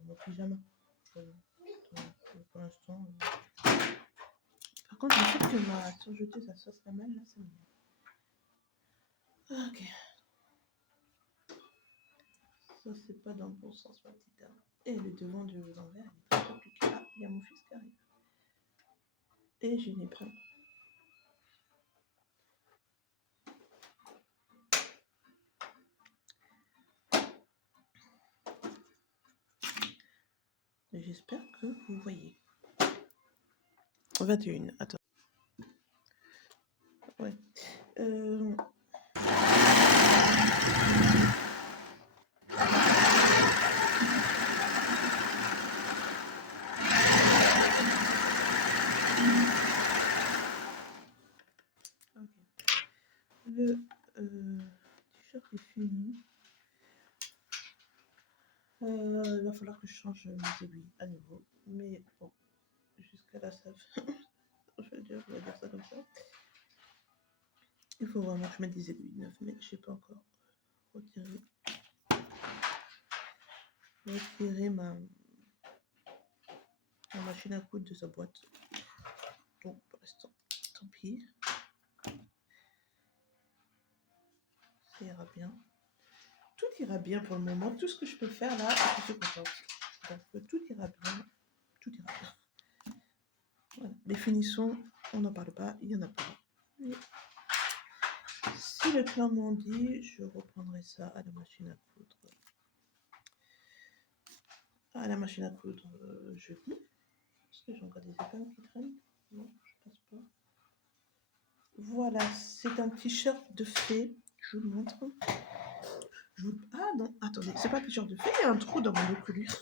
mon pyjama. Voilà. Donc, pour l'instant. Par contre, je trouve que ma surjeteuse, ça serait mal, là, c'est mieux. Ok. Ça, c'est pas dans le bon sens, ma petite dame. Et le devant de l'envers, il est très compliqué. Ah, il y a mon fils qui arrive. Et j'ai une épreuve. J'espère que vous voyez. 21. Attends. Ouais. Le t-shirt est fini. Il va falloir que je change mes aiguilles à nouveau. Mais bon, jusqu'à là, ça je vais dire ça comme ça. Il faut vraiment que je mette des aiguilles neuves, mais je sais pas encore retirer ma machine à coudre de sa boîte. Donc pour l'instant, tant pis. Ça ira bien. Tout ira bien pour le moment. Tout ce que je peux faire là, je suis contente. Donc tout ira bien. Tout ira bien. Voilà. Les finitions, on n'en parle pas, il n'y en a pas. Et si le cœur m'en dit, je reprendrai ça à la machine à coudre. À la machine à coudre jeudi. Est-ce que j'ai encore des épingles qui traînent? Non, je pense pas. Voilà, c'est un t-shirt de fée. Je vous le montre. Ah non, attendez, c'est pas un t-shirt de fée, il y a un trou dans mon encolure.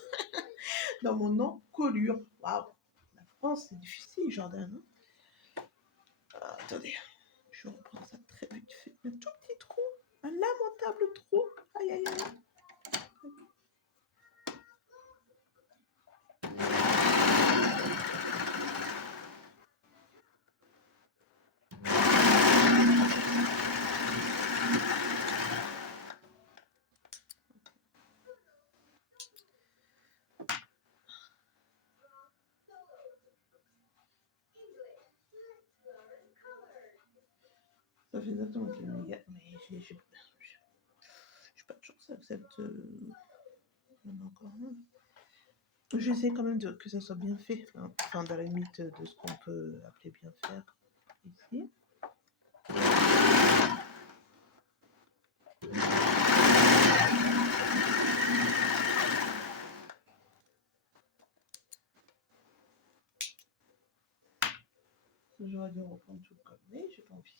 Dans mon encolure. Waouh, la France, c'est difficile, Jordan. Hein. Attendez, je reprends ça très vite fait. Un tout petit trou, un lamentable trou. Aïe aïe aïe. Ça fait exactement que mais j'ai pas de chance avec cette. Il y en a encore un. J'essaie quand même que ça soit bien fait, hein. Enfin dans la limite de ce qu'on peut appeler bien faire ici. J'aurais dû reprendre tout le col, mais j'ai pas envie.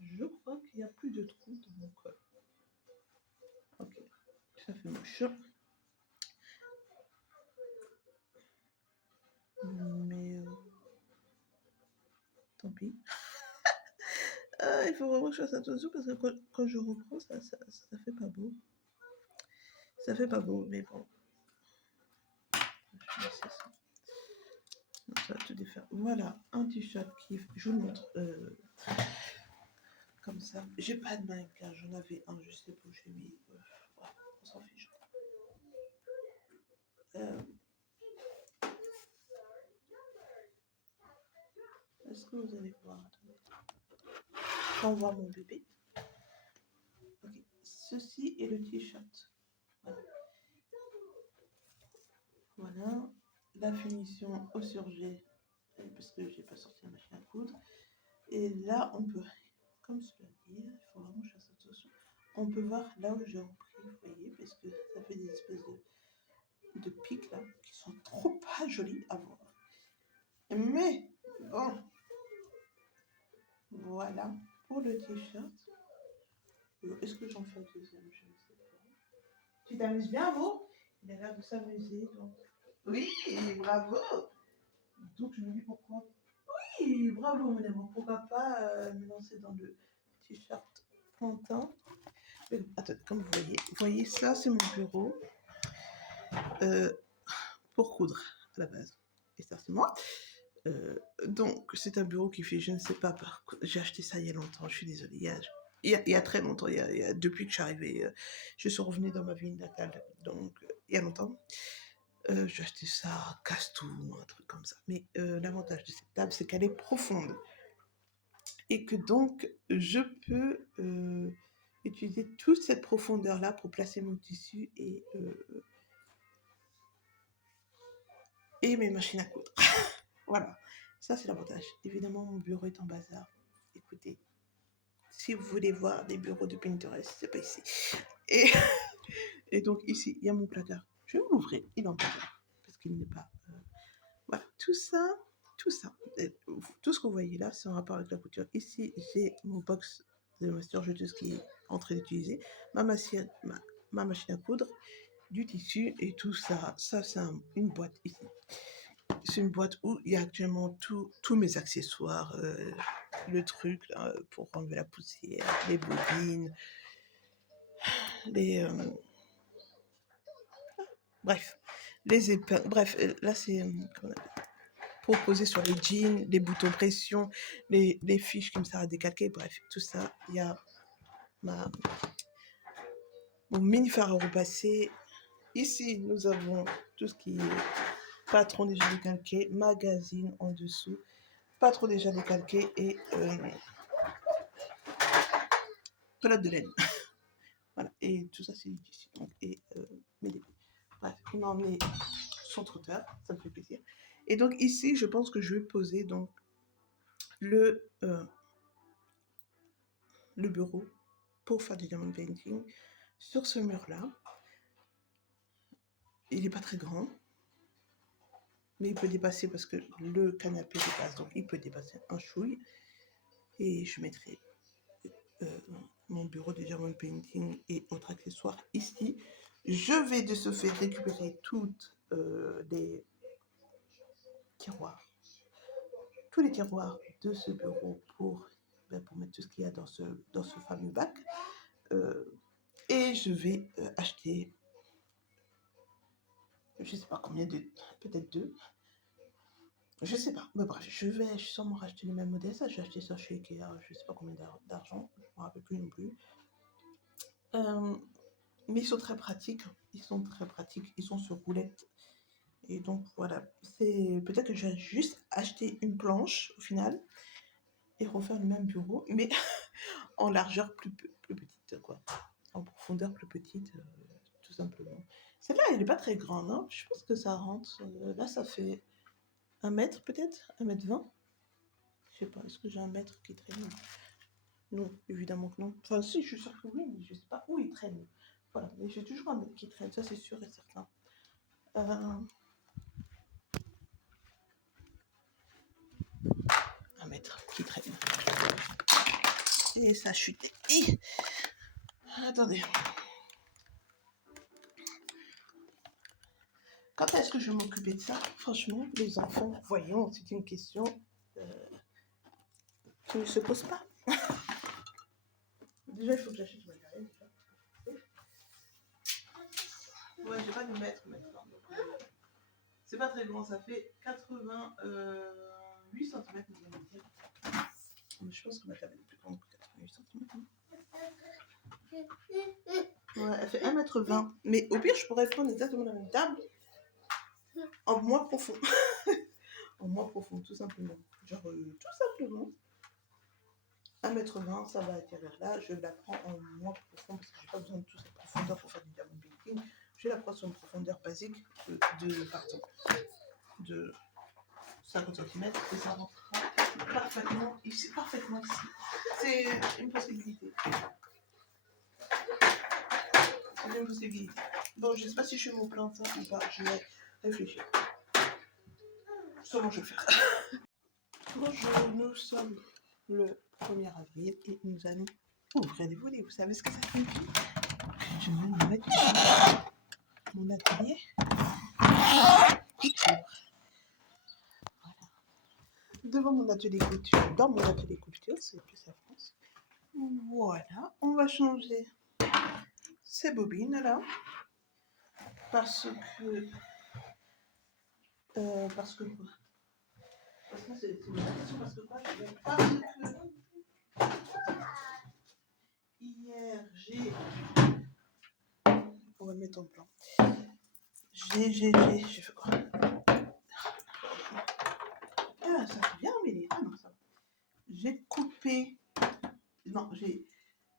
Je crois qu'il n'y a plus de trous dans mon col. Ok, ça fait moche. Mais tant pis. Il faut vraiment que je fasse attention parce que quand je reprends, ça fait pas beau. Ça fait pas beau, mais bon. Je vais laisser ça. Donc, ça va tout défaire. Voilà, un t-shirt qui, je vous le montre comme ça. J'ai pas de mannequin, j'en avais un, je sais pas où j'ai mis. Ouais, on s'en fiche. Est-ce que vous allez voir? On voit mon bébé. Ok, ceci est le t-shirt. Voilà. Voilà, la finition au surjet, parce que j'ai pas sorti la machine à coudre. Et là, on peut, comme cela dit, il faut vraiment que je fasse attention. On peut voir là où j'ai repris, vous voyez, parce que ça fait des espèces de pics là, qui sont trop pas jolis à voir. Mais bon, voilà pour le t-shirt. Est-ce que j'en fais un deuxième? Je ne sais pas. Tu t'amuses bien, vous? Il a l'air de s'amuser, donc. Oui, bravo. Donc je me dis pourquoi. Oui, bravo, mon amour. Pourquoi pas me lancer dans le t-shirt printemps. Attends, comme vous voyez ça, c'est mon bureau pour coudre à la base. Et ça, c'est moi. Donc, c'est un bureau qui fait, je ne sais pas, j'ai acheté ça il y a longtemps, je suis désolée. Il y a très longtemps, depuis que je suis arrivée, je suis revenue dans ma ville natale, donc il y a longtemps. J'ai acheté ça à Castou, un truc comme ça. Mais l'avantage de cette table, c'est qu'elle est profonde. Et que donc, je peux utiliser toute cette profondeur-là pour placer mon tissu et mes machines à coudre. Voilà, ça c'est l'avantage. Évidemment, mon bureau est en bazar. Écoutez, si vous voulez voir des bureaux de Pinterest, c'est pas ici. Et donc ici, il y a mon placard. Je vais vous l'ouvrir, il est en bazar, parce qu'il n'est pas... Voilà, tout ça, tout ce que vous voyez là, c'est en rapport avec la couture. Ici, j'ai mon box de ma surjeteuse qui est en train d'utiliser, ma machine à coudre, du tissu et tout ça. Ça, c'est une boîte ici. C'est une boîte où il y a actuellement tous mes accessoires, le truc là, pour enlever la poussière, les bobines, les... bref, les épingles. Bref, là, c'est... pour poser sur les jeans, les boutons pression, les fiches qui me servent à décalquer, bref, tout ça. Il y a mon mini phare à repasser. Ici, nous avons tout ce qui est patron déjà décalqué, magazine en dessous, patron déjà décalqué et pelote de laine. Voilà, et tout ça, c'est du tissu. Donc, et mes débuts. Bref, il m'a emmené son trotteur, ça me fait plaisir. Et donc, ici, je pense que je vais poser donc le bureau pour faire du diamond painting sur ce mur-là. Il n'est pas très grand, mais il peut dépasser parce que le canapé dépasse, donc il peut dépasser un chouille. Et je mettrai mon bureau de diamond painting et autres accessoires ici. Je vais de ce fait récupérer toutes les tiroirs, tous les tiroirs de ce bureau pour mettre tout ce qu'il y a dans ce fameux bac. Et je vais acheter, je ne sais pas combien, peut-être 2. Je sais pas, mais bref, je vais sûrement racheter le même modèle. Ça, j'ai acheté ça chez Ikea, je sais pas combien d'argent, je me rappelle plus non plus. Mais ils sont très pratiques, ils sont sur roulette. Et donc voilà, c'est peut-être que je vais juste acheter une planche au final et refaire le même bureau, mais en largeur plus petite, quoi. En profondeur plus petite, tout simplement. Celle-là, elle n'est pas très grande, hein. Je pense que ça rentre. Là, ça fait 1 mètre peut-être, 1,20 m. Je sais pas, est-ce que j'ai 1 mètre qui traîne? Non, évidemment que non. Enfin, si, je suis sûre que oui, mais je sais pas où il traîne. Voilà, mais j'ai toujours 1 mètre qui traîne, ça c'est sûr et certain. qui traîne. Et ça a chuté. Et... Attendez. Quand est-ce que je vais m'occuper de ça? Franchement, les enfants, voyons, c'est une question qui ne se pose pas. Déjà, il faut que j'achète ma carrière. Ouais, j'ai pas de mètre maintenant. C'est pas très grand, ça fait 88 cm, vous allez me dire. Je pense que ma table est plus grande que 88 cm. Ouais, elle fait 1,20 m. Mais au pire, je pourrais prendre exactement la même table en moins profond. En moins profond, tout simplement. Genre, tout simplement. 1,20 m, ça va atterrir là. Je la prends en moins profond parce que j'ai pas besoin de toute cette profondeur pour faire du diamond building. Je la prends sur une profondeur basique de 50 cm et ça rentrera parfaitement ici. Parfaitement ici. C'est une possibilité. C'est une possibilité. Bon, je sais pas si je suis mon plan ça ou pas. Je vais réfléchir. Comment je vais faire. Bonjour, nous sommes le 1er avril et nous allons ouvrir des volets. Vous savez ce que ça fait? Je vais me mettre mon atelier. Couture. Voilà. Devant mon atelier couture, dans mon atelier couture, c'est plus la France. Voilà, on va changer ces bobines là parce que quoi? Parce que c'est une question parce que quoi? Parce que hier j'ai, on va le mettre en blanc. J'ai fait quoi? Ah, ça fait bien mêler. Ah non, ça va. J'ai coupé, non, j'ai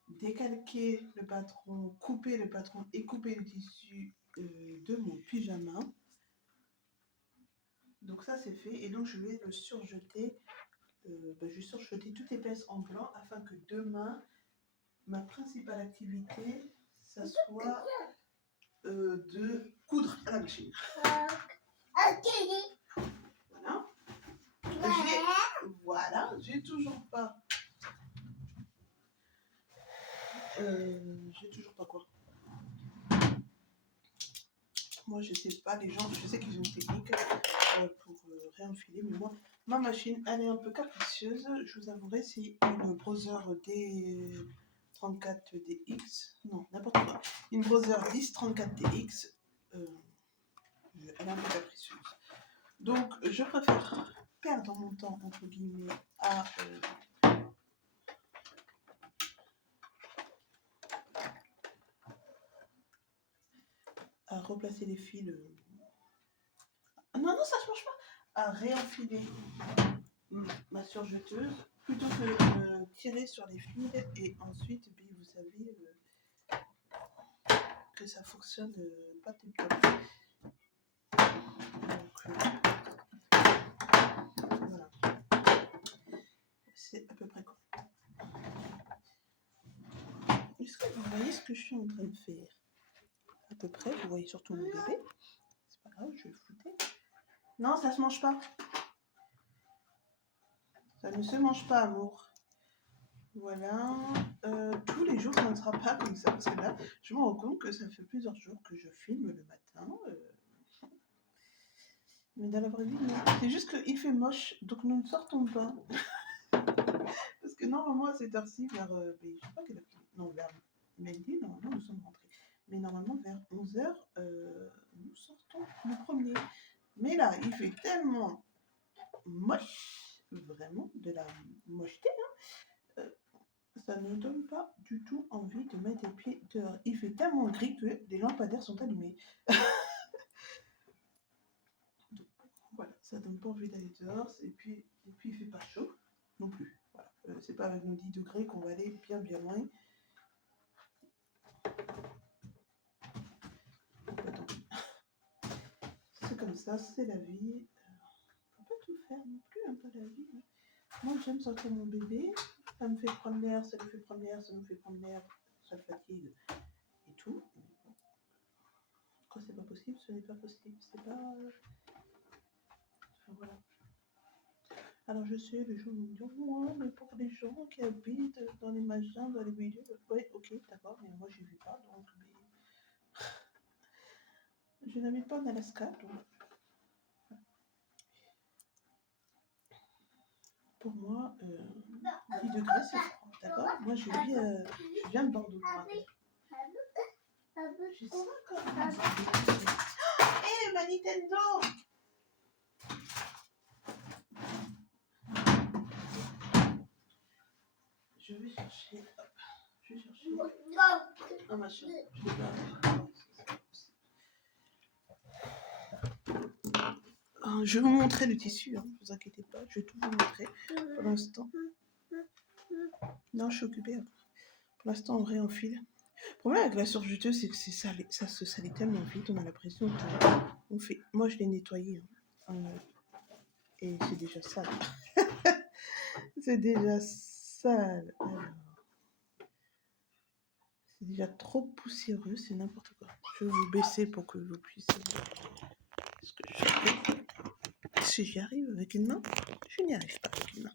décalqué le patron, coupé le patron et coupé le tissu de mon pyjama. Donc ça c'est fait et donc je vais le surjeter, je vais surjeter toutes les pièces en blanc afin que demain ma principale activité ça soit de coudre à la machine. Voilà, j'ai toujours pas quoi. Moi je sais pas, les gens, je sais qu'ils ont une technique pour réenfiler, mais moi ma machine elle est un peu capricieuse, je vous avouerai. C'est une Brother D34DX, non n'importe quoi, une Brother 1034DX, elle est un peu capricieuse, donc je préfère perdre mon temps entre guillemets à replacer les fils. Non, ça se mange pas. À réenfiler ma surjeteuse plutôt que tirer sur les fils et ensuite, puis vous savez que ça fonctionne pas tout le temps. Donc voilà. C'est à peu près quoi. Est-ce que vous voyez ce que je suis en train de faire? À peu près, vous voyez surtout mon bébé. C'est pas grave, je vais le foutre. Non, ça se mange pas. Ça ne se mange pas, amour. Voilà. Tous les jours, ça ne sera pas comme ça. Parce que là, je me rends compte que ça fait plusieurs jours que je filme le matin. Mais dans la vraie vie, non. C'est juste qu'il fait moche, donc nous ne sortons pas. Parce que normalement, à cette heure-ci, vers... je sais pas quelle heure. Non, vers midi, normalement, nous sommes rentrés. Mais normalement, vers 11h, nous sortons le premier. Mais là, il fait tellement moche, vraiment, de la mocheté, hein, ça ne donne pas du tout envie de mettre les pieds dehors. Il fait tellement gris que les lampadaires sont allumés. Donc, voilà, ça donne pas envie d'aller dehors. Et puis il fait pas chaud non plus. Voilà. C'est pas avec nos 10 degrés qu'on va aller bien loin. C'est comme ça, c'est la vie. On peut pas tout faire non plus, un peu la vie. Hein. Moi, j'aime sortir mon bébé. Ça me fait prendre l'air, ça lui fait prendre l'air, ça me fait prendre l'air, ça le fatigue et tout. Quand c'est pas possible, ce n'est pas possible. C'est pas... Enfin, voilà. Alors je sais, les gens me disent, ouais, mais pour les gens qui habitent dans les machins, dans les milieux, oui, ok, d'accord, mais moi je vis pas, donc je n'habite pas en Alaska, donc pour moi, 10 degrés c'est froid, d'accord. Moi je viens de Bordeaux. Je sais pas comment ça fait. Hé, ma Nintendo! Je vais chercher, hop, je vais chercher un machin. Je vais vous montrer le tissu, hein, ne vous inquiétez pas, je vais tout vous montrer pour l'instant. Non, je suis occupée. Pour l'instant, on réenfile. Le problème avec la surjeteuse, c'est que ça se salit tellement vite, on a l'impression qu'on fait. Moi, je l'ai nettoyé, hein, et c'est déjà sale. C'est déjà sale. Alors, c'est déjà trop poussiéreux, c'est n'importe quoi. Je vais vous baisser pour que vous puissiez voir ce que je fais. Si j'y arrive avec une main, je n'y arrive pas avec une main.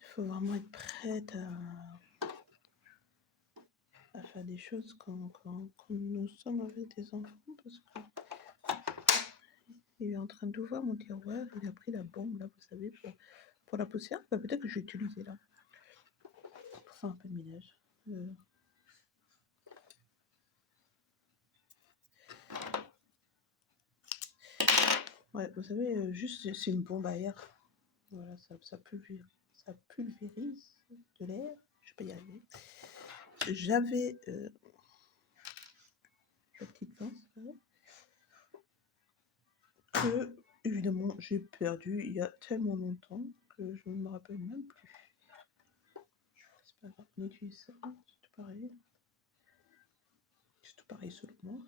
Il faut vraiment être prête à faire des choses quand nous sommes avec des enfants, parce que il est en train d'ouvrir mon tiroir, il a pris la bombe là, vous savez, pour la poussière. Bah, peut-être que je vais utiliser là pour faire un peu de ménage. Ouais, vous savez, juste c'est une bombe à air. Voilà, ça pulvérise de l'air. Je peux y arriver. J'avais la petite pince là, que évidemment j'ai perdu il y a tellement longtemps que je ne me rappelle même plus. C'est pas grave, on utilise ça, c'est tout pareil. C'est tout pareil selon moi.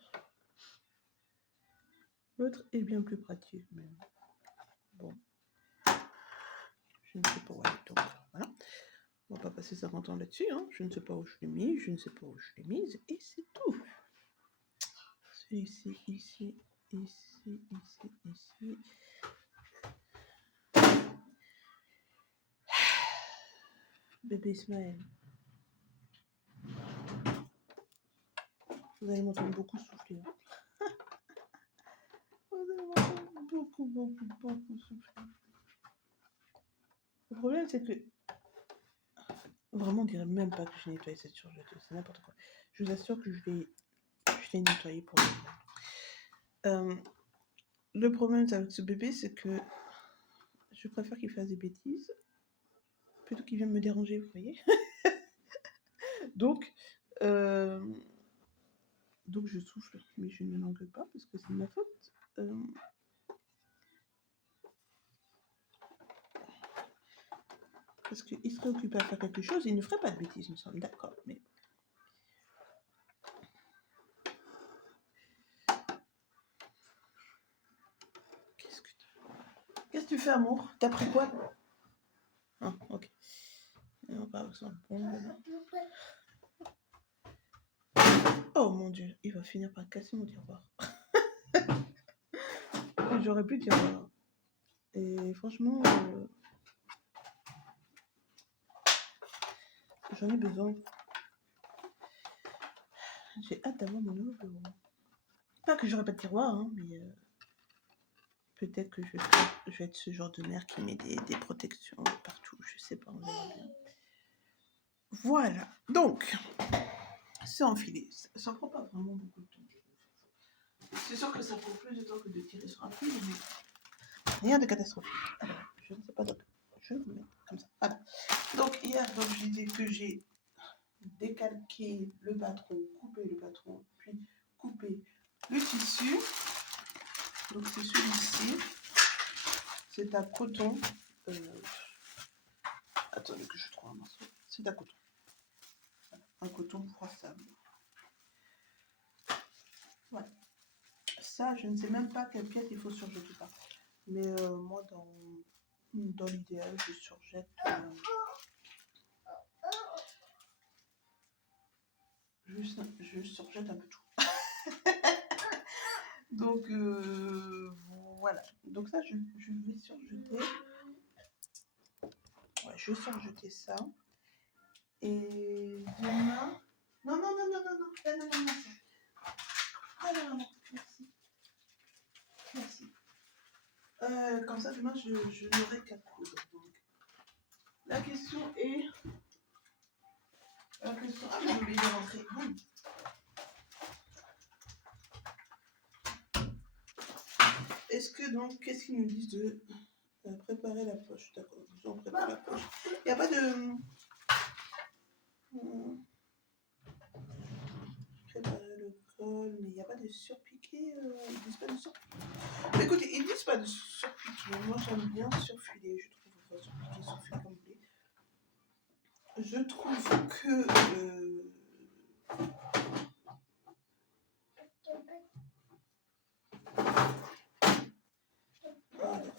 L'autre est bien plus pratique, mais bon, je ne sais pas où elle est, donc voilà. On va pas passer 50 ans là-dessus, hein. Je ne sais pas où je l'ai mis, je ne sais pas où je l'ai mise, et c'est tout. C'est ici, ici, ici, ici, ici. Bébé Ismaël. Vous allez m'entendre beaucoup souffler. Vous allez m'entendre beaucoup souffler. Le problème, c'est que vraiment, on dirait même pas que j'ai nettoyé cette surjeteuse. C'est n'importe quoi. Je vous assure que je l'ai nettoyé pour vous. Le problème avec ce bébé, c'est que je préfère qu'il fasse des bêtises plutôt qu'il vienne me déranger, vous voyez. Donc je souffle, mais je ne l'engueule pas parce que c'est de ma faute. Parce qu'il serait occupé à faire quelque chose, il ne ferait pas de bêtises, nous sommes d'accord, mais... Qu'est-ce que tu fais, amour? T'as pris quoi? Ah, ok. On va avec son bon. Oh mon Dieu, il va finir par casser mon tiroir. J'aurais pu dire voilà. Et franchement, j'en ai besoin. J'ai hâte d'avoir mon nouveau bureau. Pas que j'aurais pas de tiroir, hein, mais peut-être que je vais être ce genre de mère qui met des protections partout. Je sais pas, on verra bien. Voilà, donc, c'est enfilé. Ça prend pas vraiment beaucoup de temps. C'est sûr que ça prend plus de temps que de tirer sur un fil, mais rien de catastrophique. Alors, je ne sais pas, donc, je vais vous mettre comme ça. Voilà. Donc, hier, je disais que j'ai décalqué le patron, coupé le patron, puis coupé le tissu. Donc, c'est celui-ci. C'est un coton. Attendez que je trouve un morceau. C'est un coton. Un coton froissable. Voilà. Ça, je ne sais même pas quelle pièce il faut surjeter pas. Mais moi, dans l'idéal, je surjette. Je surjette un peu tout. Donc voilà. Donc ça, je vais surjeter. Ouais, je vais surjeter ça. Et demain. Non, non, non, non, non, non, non, non, non, non. Ah non, non, non, merci. Merci. Comme ça, demain, je n'aurai qu'à coudre. Donc, la question est. La question. Ah, j'ai oublié de rentrer. Boum. Est-ce que donc, qu'est-ce qu'ils nous disent de préparer la poche? D'accord, on prépare la poche. Il n'y a pas de. Préparer le col, mais il n'y a pas de surpiqué. Ils disent pas de surpiqué. Mais écoutez, ils disent pas de surpiqué. Moi, j'aime bien surfiler. Je trouve, enfin, surpiqué, surfiler comme vous voulez. Je trouve que. Voilà.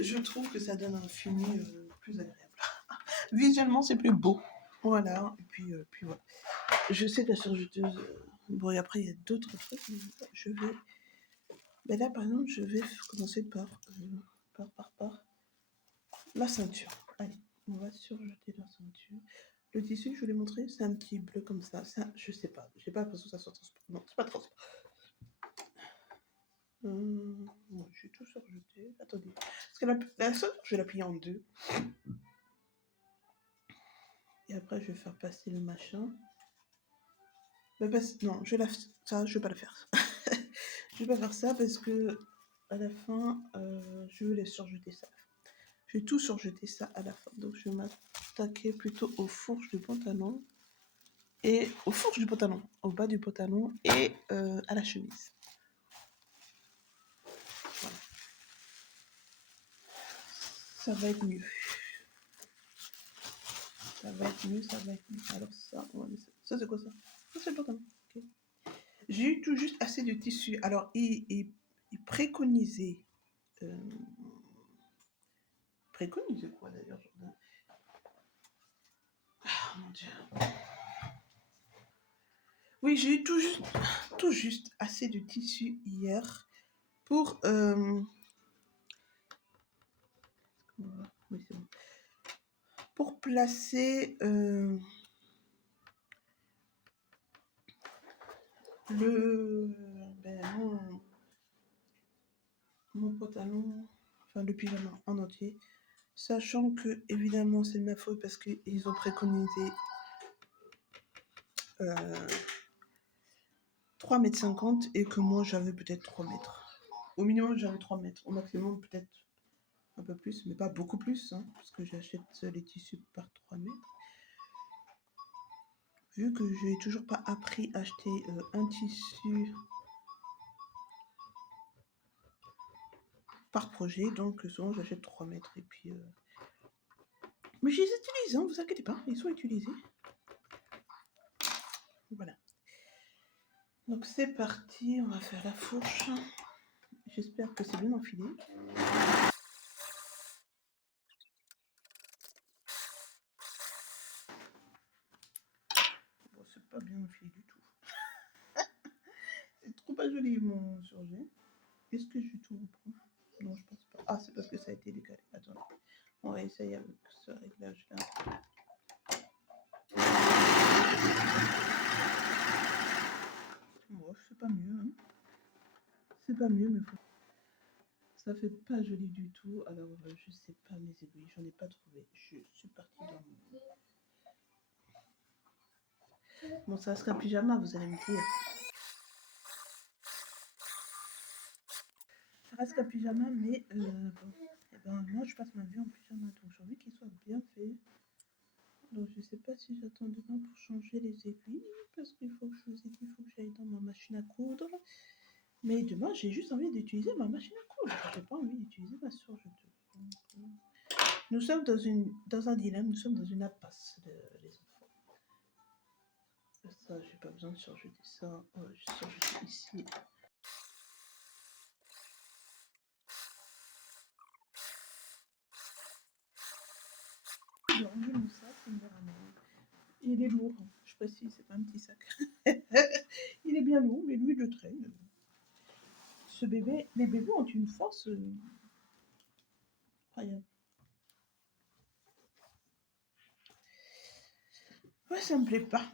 Je trouve que ça donne un fini plus agréable. Visuellement, c'est plus beau. Voilà, et puis voilà. Je sais que la surjeteuse. Bon, et après, il y a d'autres trucs, mais je vais. Ben là, par exemple, je vais commencer par la ceinture. Allez, on va surjeter la ceinture. Le tissu, je vous l'ai montré, c'est un petit bleu comme ça. Ça, je sais pas. J'ai pas l'impression que ça soit transparent. Non, c'est pas transparent. Bon, je vais tout surjeter. Attendez. Parce que la ceinture, je vais la plier en deux. Et après, je vais faire passer le machin. Non, ça, je vais pas le faire. Je vais pas faire ça parce que à la fin, je vais les surjeter ça. Je vais tout surjeter ça à la fin. Donc, je vais m'attaquer plutôt aux fourches du pantalon. Et aux fourches du pantalon, au bas du pantalon et à la chemise. Voilà. Ça va être mieux. Ça va être mieux, ça va être mieux. Alors ça, on va laisser. Ça, c'est quoi ça? Ça, c'est le pantalon. Okay. J'ai eu tout juste assez de tissu. Alors, il préconisait... préconisait quoi, d'ailleurs, Jordan? Ah, mon Dieu. Oui, j'ai eu tout juste assez de tissu hier pour... Oui, c'est bon. Pour placer mon pantalon, enfin le pyjama en entier, sachant que évidemment c'est ma faute parce qu'ils ont préconisé 3,50 m et que moi j'avais peut-être 3 mètres. Au minimum j'avais 3 mètres, au maximum peut-être un peu plus, mais pas beaucoup plus, hein, parce que j'achète les tissus par 3 mètres. Vu que je n'ai toujours pas appris à acheter un tissu par projet, donc souvent j'achète 3 mètres et puis... Mais je les utilise, hein, vous inquiétez pas, ils sont utilisés. Voilà. Donc c'est parti, on va faire la fourche. J'espère que c'est bien enfilé. Bon, c'est pas bien enfilé du tout. C'est trop pas joli mon surjet. Est-ce que je vais tout reprendre? Non, je pense pas. Ah, c'est parce que ça a été décalé. Attendez. On va essayer avec ce réglage-là. Bon, c'est pas mieux. Hein. C'est pas mieux, mais faut... ça fait pas joli du tout. Alors, je sais pas mes aiguilles. J'en ai pas trouvé. Je suis partie dans mon... Bon, ça reste qu'un pyjama, vous allez me dire. Ça reste qu'un pyjama, mais bon. Et ben, moi, je passe ma vie en pyjama, donc j'ai envie qu'il soit bien fait. Donc, je sais pas si j'attends demain pour changer les aiguilles, parce qu'il faut que je vous ai dit, il faut que j'aille dans ma machine à coudre. Mais demain, j'ai juste envie d'utiliser ma machine à coudre. J'ai pas envie d'utiliser ma surjeteuse. Nous sommes dans un dilemme, nous sommes dans une impasse, les enfants. Ça, j'ai pas besoin de surjeter ça. Je surjette ici. J'ai rangé mon sac, il est lourd, je précise, c'est pas un petit sac. Il est bien lourd, mais lui, je le traîne. ce bébé, les bébés ont une force incroyable. Ouais, ça me plaît pas.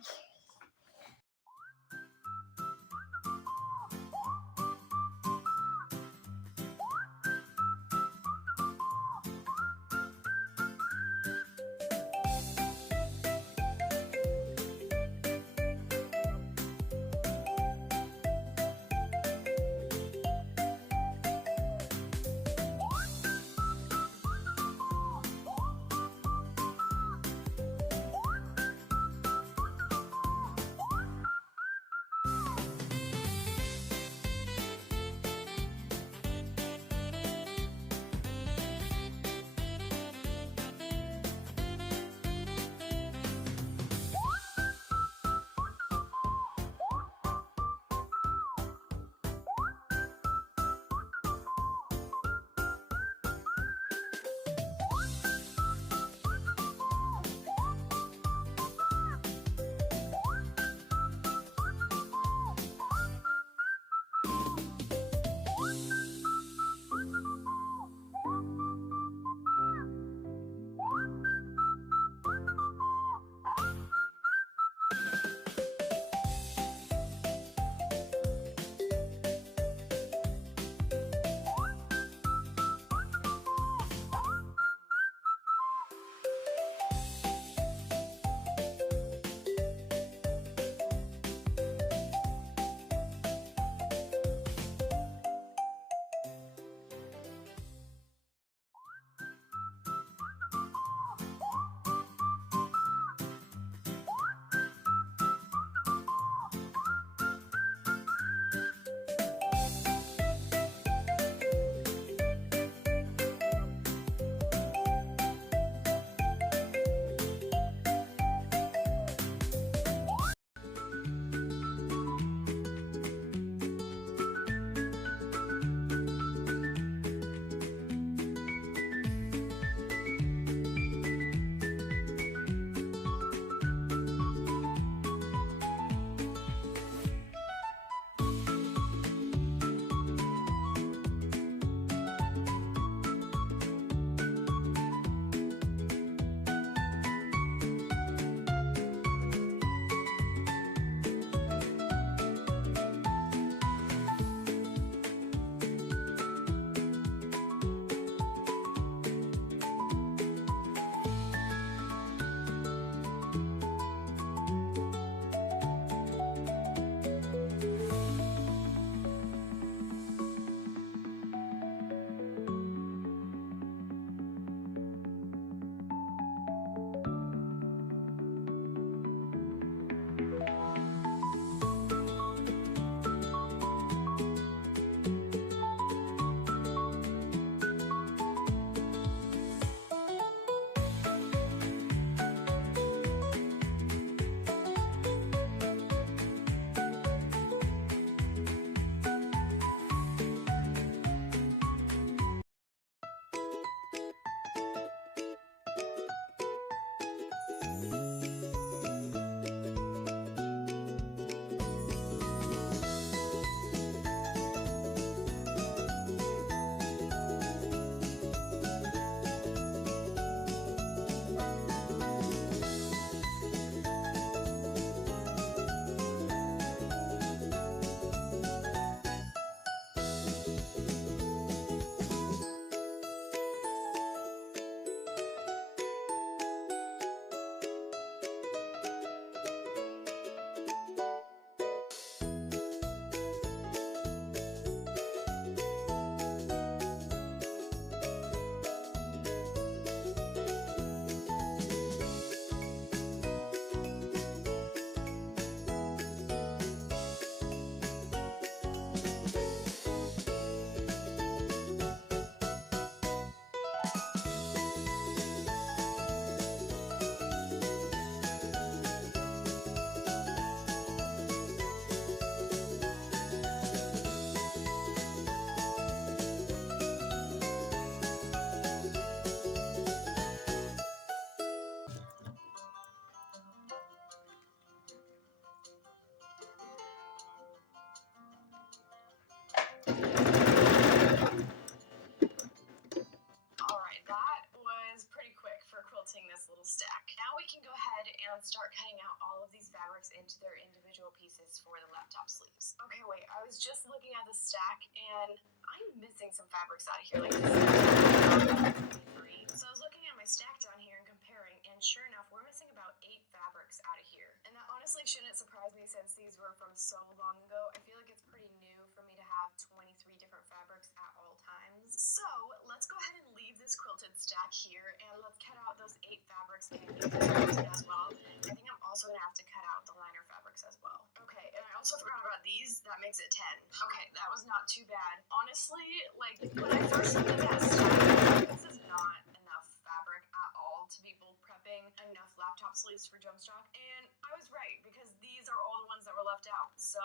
let's start cutting out all of these fabrics into their individual pieces for the laptop sleeves. Okay, wait, I was just looking at the stack and I'm missing some fabrics out of here. Like this is three. So I was looking at my stack down here and comparing, and sure enough, we're missing about 8 fabrics out of here. And that honestly shouldn't surprise me since these were from so long ago. I feel like it's pretty new for me to have 23 different fabrics at all times. So let's go ahead and leave this quilted stack here and let's cut out those 8 fabrics and leave this quilted as well. I think I'm also gonna have to cut out the liner fabrics as well. Okay, and I also forgot about these. That makes it 10. Okay, that was not too bad. Honestly, like when I first looked at that stack, this is not enough fabric at all to be bulk prepping enough laptop sleeves for Jumpstock, and I was right because these are all the ones that were left out. So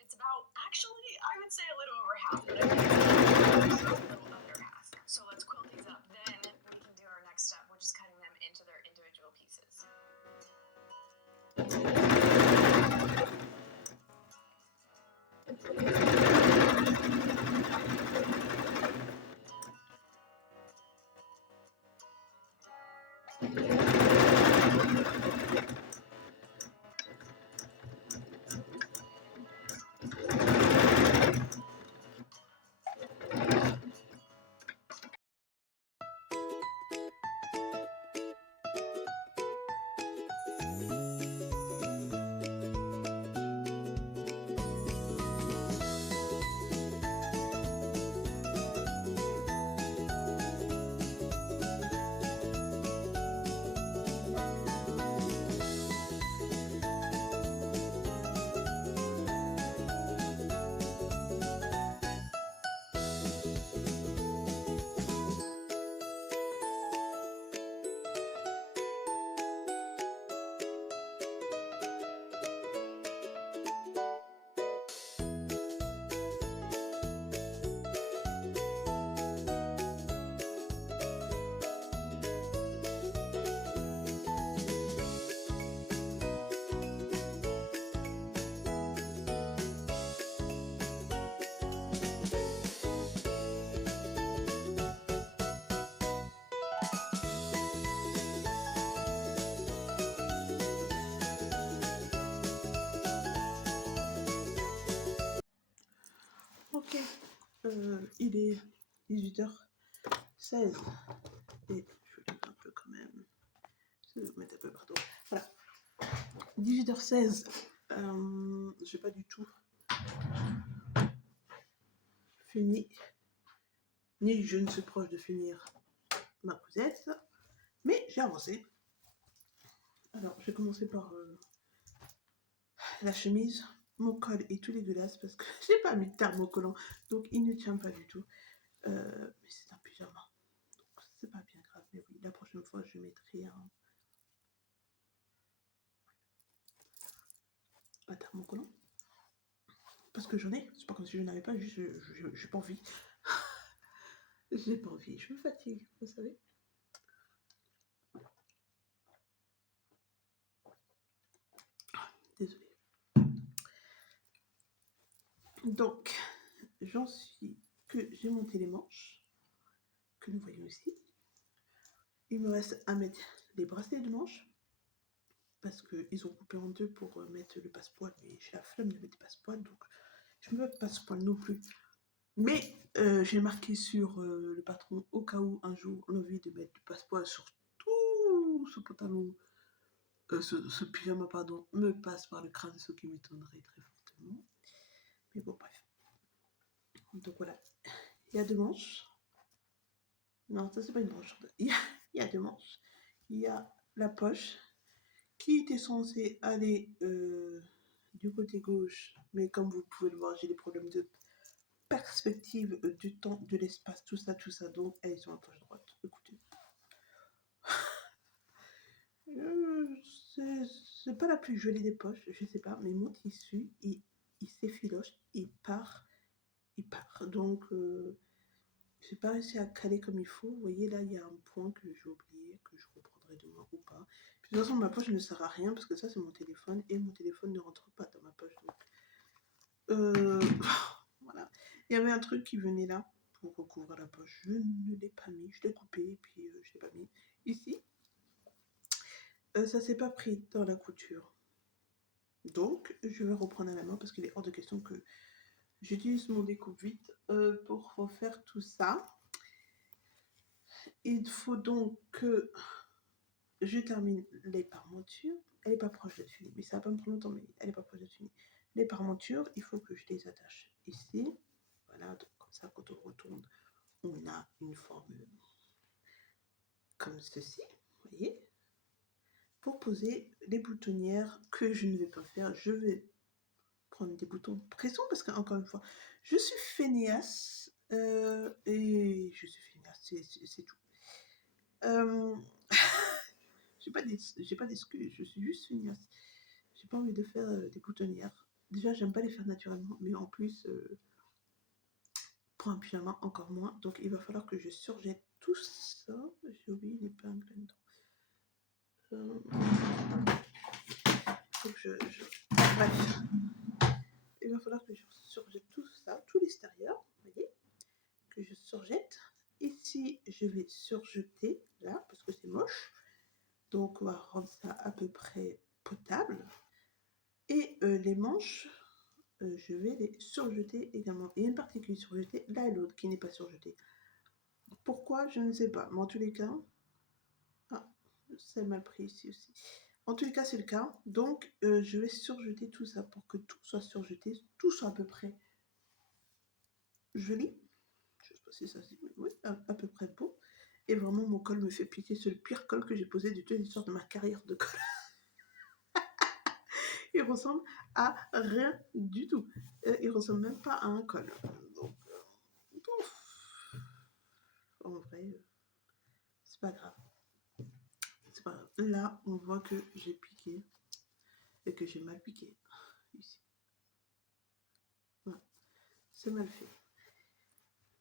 it's about, actually, I would say a little over half, but I think it's a little under half. So let's quilt these up, then we can do our next step, which is cutting them into their individual pieces. Ok, il est 18h16 et je vais un peu quand même. Je vais mettre un peu partout. Voilà, 18h16. Je n'ai pas du tout fini, ni je ne suis proche de finir ma cousette, mais j'ai avancé. Alors, je vais commencer par la chemise. Mon col est tout dégueulasse parce que j'ai pas mis de thermocollant, donc il ne tient pas du tout. Mais c'est un pyjama, donc c'est pas bien grave. Mais oui, la prochaine fois, je mettrai un thermocollant. Parce que j'en ai, c'est pas comme si je n'avais pas, juste j'ai pas envie. J'ai pas envie, je me fatigue, vous savez. Désolée. Donc, j'en suis que j'ai monté les manches, que nous voyons ici. Il me reste à mettre les bracelets de manches, parce qu'ils ont coupé en deux pour mettre le passepoil, mais j'ai la flemme de mettre le passepoil, donc je ne veux pas de passepoil non plus. Mais j'ai marqué sur le patron, au cas où un jour l'envie de mettre du passepoil sur tout ce pantalon, ce pyjama, pardon, me passe par le crâne, ce qui m'étonnerait très fortement. Mais bon, bref. Donc voilà, il y a deux manches. Non, ça c'est pas une manche. Il y a deux manches. Il y a la poche qui était censée aller du côté gauche, mais comme vous pouvez le voir, j'ai des problèmes de perspective du temps, de l'espace, tout ça, donc elles sont à poche droite. Écoutez, c'est pas la plus jolie des poches, je sais pas, mais mon tissu, il s'effiloche, il part. Donc, j'ai pas réussi à caler comme il faut. Vous voyez, là, il y a un point que j'ai oublié, que je reprendrai demain ou pas. Puis, de toute façon, ma poche ne sert à rien parce que ça, c'est mon téléphone et mon téléphone ne rentre pas dans ma poche. Donc, voilà. Il y avait un truc qui venait là pour recouvrir la poche. Je ne l'ai pas mis, je l'ai coupé et puis je l'ai pas mis ici. ça s'est pas pris dans la couture. Donc, je vais reprendre à la main parce qu'il est hors de question que j'utilise mon découpe-vite pour refaire tout ça. Il faut donc que je termine les parmentures. Elle n'est pas proche d'être finie, mais ça va pas me prendre longtemps, mais elle n'est pas proche d'être finie. Les parmentures, il faut que je les attache ici. Voilà, donc comme ça, quand on retourne, on a une forme comme ceci, vous voyez. Pour poser les boutonnières que je ne vais pas faire, je vais prendre des boutons pressants parce qu'encore une fois, je suis feignasse et je suis feignasse, c'est tout. J'ai pas d'excuses, je suis juste feignasse. J'ai pas envie de faire des boutonnières. Déjà, j'aime pas les faire naturellement, mais en plus, pour un pyjama, encore moins. Donc, il va falloir que je surjette tout ça. J'ai oublié une épingle là-dedans. Faut que Bref. Il va falloir que je surjette tout ça, tout l'extérieur, vous voyez, que je surjette. Ici, je vais surjeter, là, parce que c'est moche. Donc, on va rendre ça à peu près potable. Et les manches, je vais les surjeter également. Et une partie qui est surjetée, là et l'autre qui n'est pas surjetée. Pourquoi? Je ne sais pas. Mais en tous les cas... Ah, c'est mal pris ici aussi. En tous les cas, c'est le cas. Donc, je vais surjeter tout ça pour que tout soit surjeté, tout soit à peu près joli. Je ne sais pas si ça se dit, mais oui, à peu près beau. Et vraiment, mon col me fait pitié. C'est le pire col que j'ai posé de toute l'histoire de ma carrière de col. Il ressemble à rien du tout. Il ressemble même pas à un col. Donc, en vrai, c'est pas grave. C'est pas grave. Là, on voit que j'ai piqué et que j'ai mal piqué. Ici. Voilà. C'est mal fait.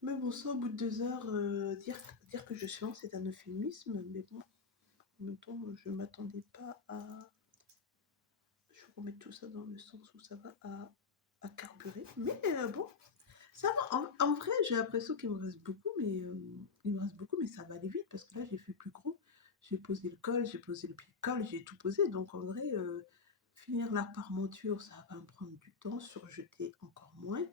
Mais bon, ça, au bout de 2 heures, dire que je suis lente, c'est un euphémisme. Mais bon, en même temps, je ne m'attendais pas à... Je vais remettre tout ça dans le sens où ça va à carburer. Mais bon, ça va. En vrai, j'ai l'impression qu'il me reste beaucoup, mais ça va aller vite parce que là, j'ai fait plus gros. J'ai posé le col, j'ai posé le pied de colle, j'ai tout posé. Donc en vrai, finir la parmenture, ça va me prendre du temps, surjeter encore moins.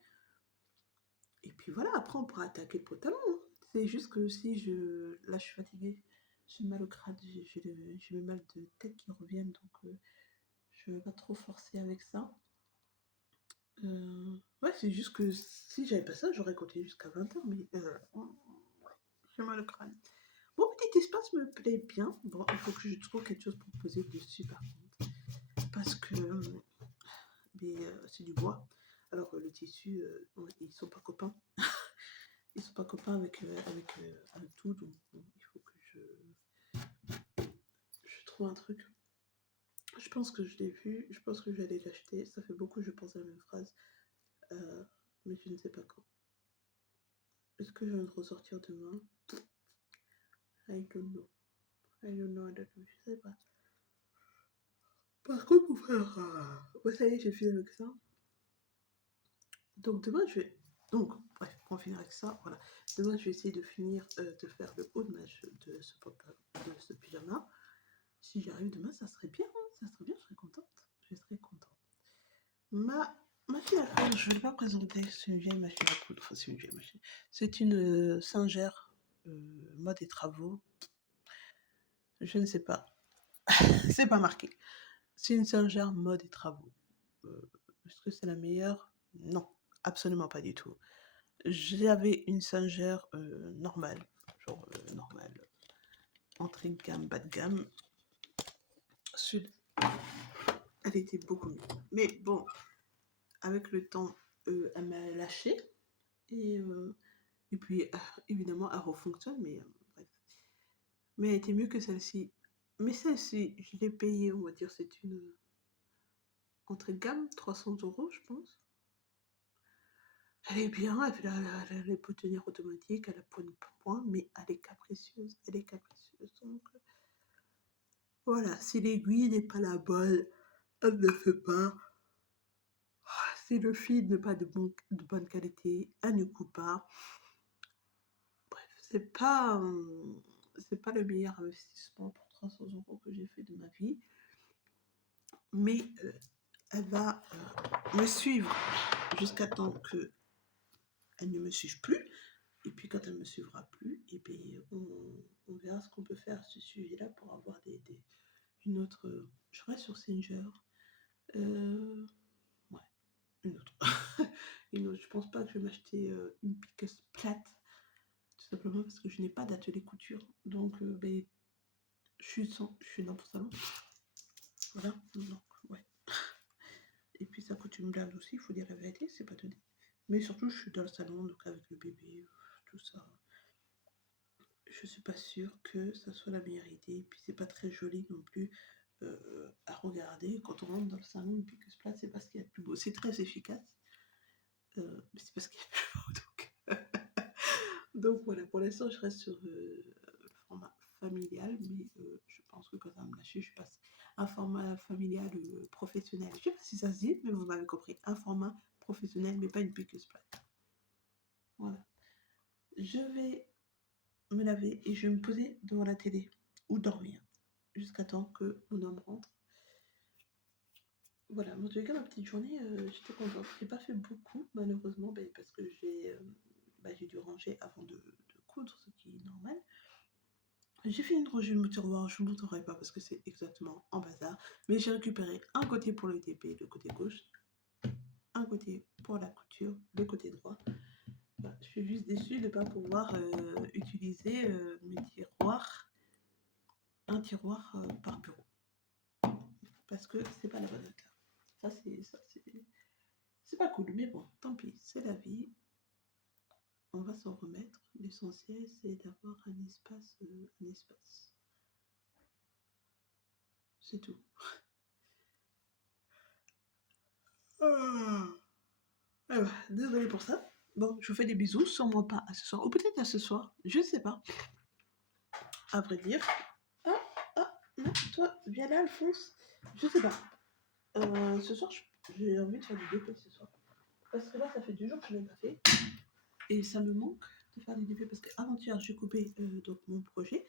Et puis voilà, après on pourra attaquer le pantalon. Hein. C'est juste que si je... Là, je suis fatiguée, j'ai mal au crâne, j'ai le mal de tête qui reviennent, donc je ne vais pas trop forcer avec ça. Ouais, c'est juste que si j'avais pas ça, j'aurais continué jusqu'à 20h, mais j'ai mal au crâne. Mon petit espace me plaît bien. Bon, il faut que je trouve quelque chose pour poser dessus par contre. Parce que c'est du bois. Alors le tissu, ils sont pas copains. Ils sont pas copains avec tout, donc bon, il faut que je trouve un truc. Je pense que je l'ai vu, je pense que j'allais l'acheter. Ça fait beaucoup, je pense à la même phrase, mais je ne sais pas quand. Est-ce que je vais le ressortir demain? I don't know. Je sais pas. Par contre, mon frère, ouais, ça y est, j'ai fini avec ça. Donc demain, je vais... Donc, bref, pour en finir avec ça, voilà. Demain, je vais essayer de finir de faire le haut de ce pyjama. Si j'y arrive demain, ça serait bien, hein, ça serait bien, je serais contente. Je serais contente. Ma machine à coudre, je ne vais pas présenter, c'est une vieille machine à coudre. Enfin, c'est une vieille machine. C'est une Singer mode et travaux. Je ne sais pas. C'est pas marqué. C'est une Singer mode et travaux. Est-ce que c'est la meilleure? Non, absolument pas du tout. J'avais une Singer normale, genre normale, entrée de gamme, bas de gamme. Sud, elle était beaucoup mieux. Mais bon, avec le temps, elle m'a lâché. Et puis, évidemment, elle refonctionne, mais bref. Mais elle était mieux que celle-ci. Mais celle-ci, je l'ai payée, on va dire, c'est une entrée de gamme, 300 €, je pense. Elle est bien, elle a les boutonnières automatiques, elle a point, mais elle est capricieuse. Elle est capricieuse. Donc, voilà, si l'aiguille n'est pas la bonne, elle ne fait pas. Si le fil n'est pas de bonne qualité, elle ne coupe pas. Bref, c'est pas le meilleur investissement pour 300 € que j'ai fait de ma vie. Mais elle va me suivre jusqu'à temps qu'elle ne me suive plus. Et puis quand elle ne me suivra plus, et bien, on verra ce qu'on peut faire à ce sujet-là pour avoir une autre... Je reste sur Singer. Ouais, une autre. Une autre. Je pense pas que je vais m'acheter une piqueuse plate. Tout simplement parce que je n'ai pas d'atelier couture. Donc, ben, je suis dans mon salon. Voilà, donc, ouais. Et puis ça coûte une blinde aussi, il faut dire la vérité, c'est pas donné. Mais surtout, je suis dans le salon, donc avec le bébé, tout ça. Je suis pas sûre que ça soit la meilleure idée. Et puis c'est pas très joli non plus à regarder. Quand on rentre dans le salon, une piqueuse plate, c'est pas ce qu'il y a de plus beau. C'est très efficace, mais c'est pas ce qu'il y a de plus beau. Donc voilà, pour l'instant, je reste sur le format familial, mais je pense que quand ça va me lâcher, je passe un format familial professionnel. Je sais pas si ça se dit, mais vous m'avez compris. Un format professionnel, mais pas une piqueuse plate. Voilà. Je vais me laver et je vais me poser devant la télé ou dormir jusqu'à temps que mon homme rentre. Voilà, en tout cas, ma petite journée, j'étais contente. J'ai pas fait beaucoup, malheureusement, parce que j'ai dû ranger avant de coudre, ce qui est normal. J'ai fini de ranger mon tiroir, je ne vous montrerai pas parce que c'est exactement en bazar, mais j'ai récupéré un côté pour le TP, le côté gauche, un côté pour la couture, le côté droit. Bah, je suis juste déçue de ne pas pouvoir utiliser mes tiroirs, un tiroir par bureau, parce que c'est pas la bonne hauteur. C'est pas cool, mais bon, tant pis, c'est la vie. On va s'en remettre. L'essentiel, c'est d'avoir un espace. C'est tout. Désolée pour ça. Bon, je vous fais des bisous, sûrement pas à ce soir, ou peut-être à ce soir, je ne sais pas. À vrai dire. Non, toi, viens là, Alphonse. Je sais pas. Ce soir, j'ai envie de faire du DP ce soir. Parce que là, ça fait 2 jours que je ne l'ai pas fait. Et ça me manque de faire du DP parce qu'avant-hier, j'ai coupé donc mon projet.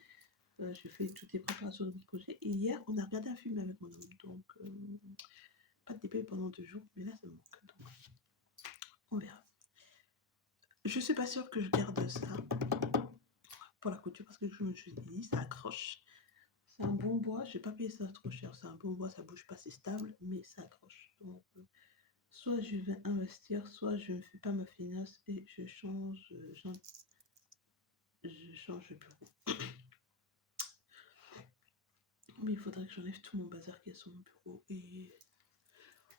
J'ai fait toutes les préparations de mon projet. Et hier, on a regardé un film avec mon homme. Donc, pas de DP pendant 2 jours. Mais là, ça me manque. Donc, on verra. Je suis pas sûre que je garde ça pour la couture parce que je me suis dit, ça accroche. C'est un bon bois. Je n'ai pas payé ça trop cher. C'est un bon bois. Ça bouge pas. C'est stable. Mais ça accroche. Donc, soit je vais investir, soit je ne fais pas ma finance et je change de bureau. Mais il faudrait que j'enlève tout mon bazar qui est sur mon bureau. Et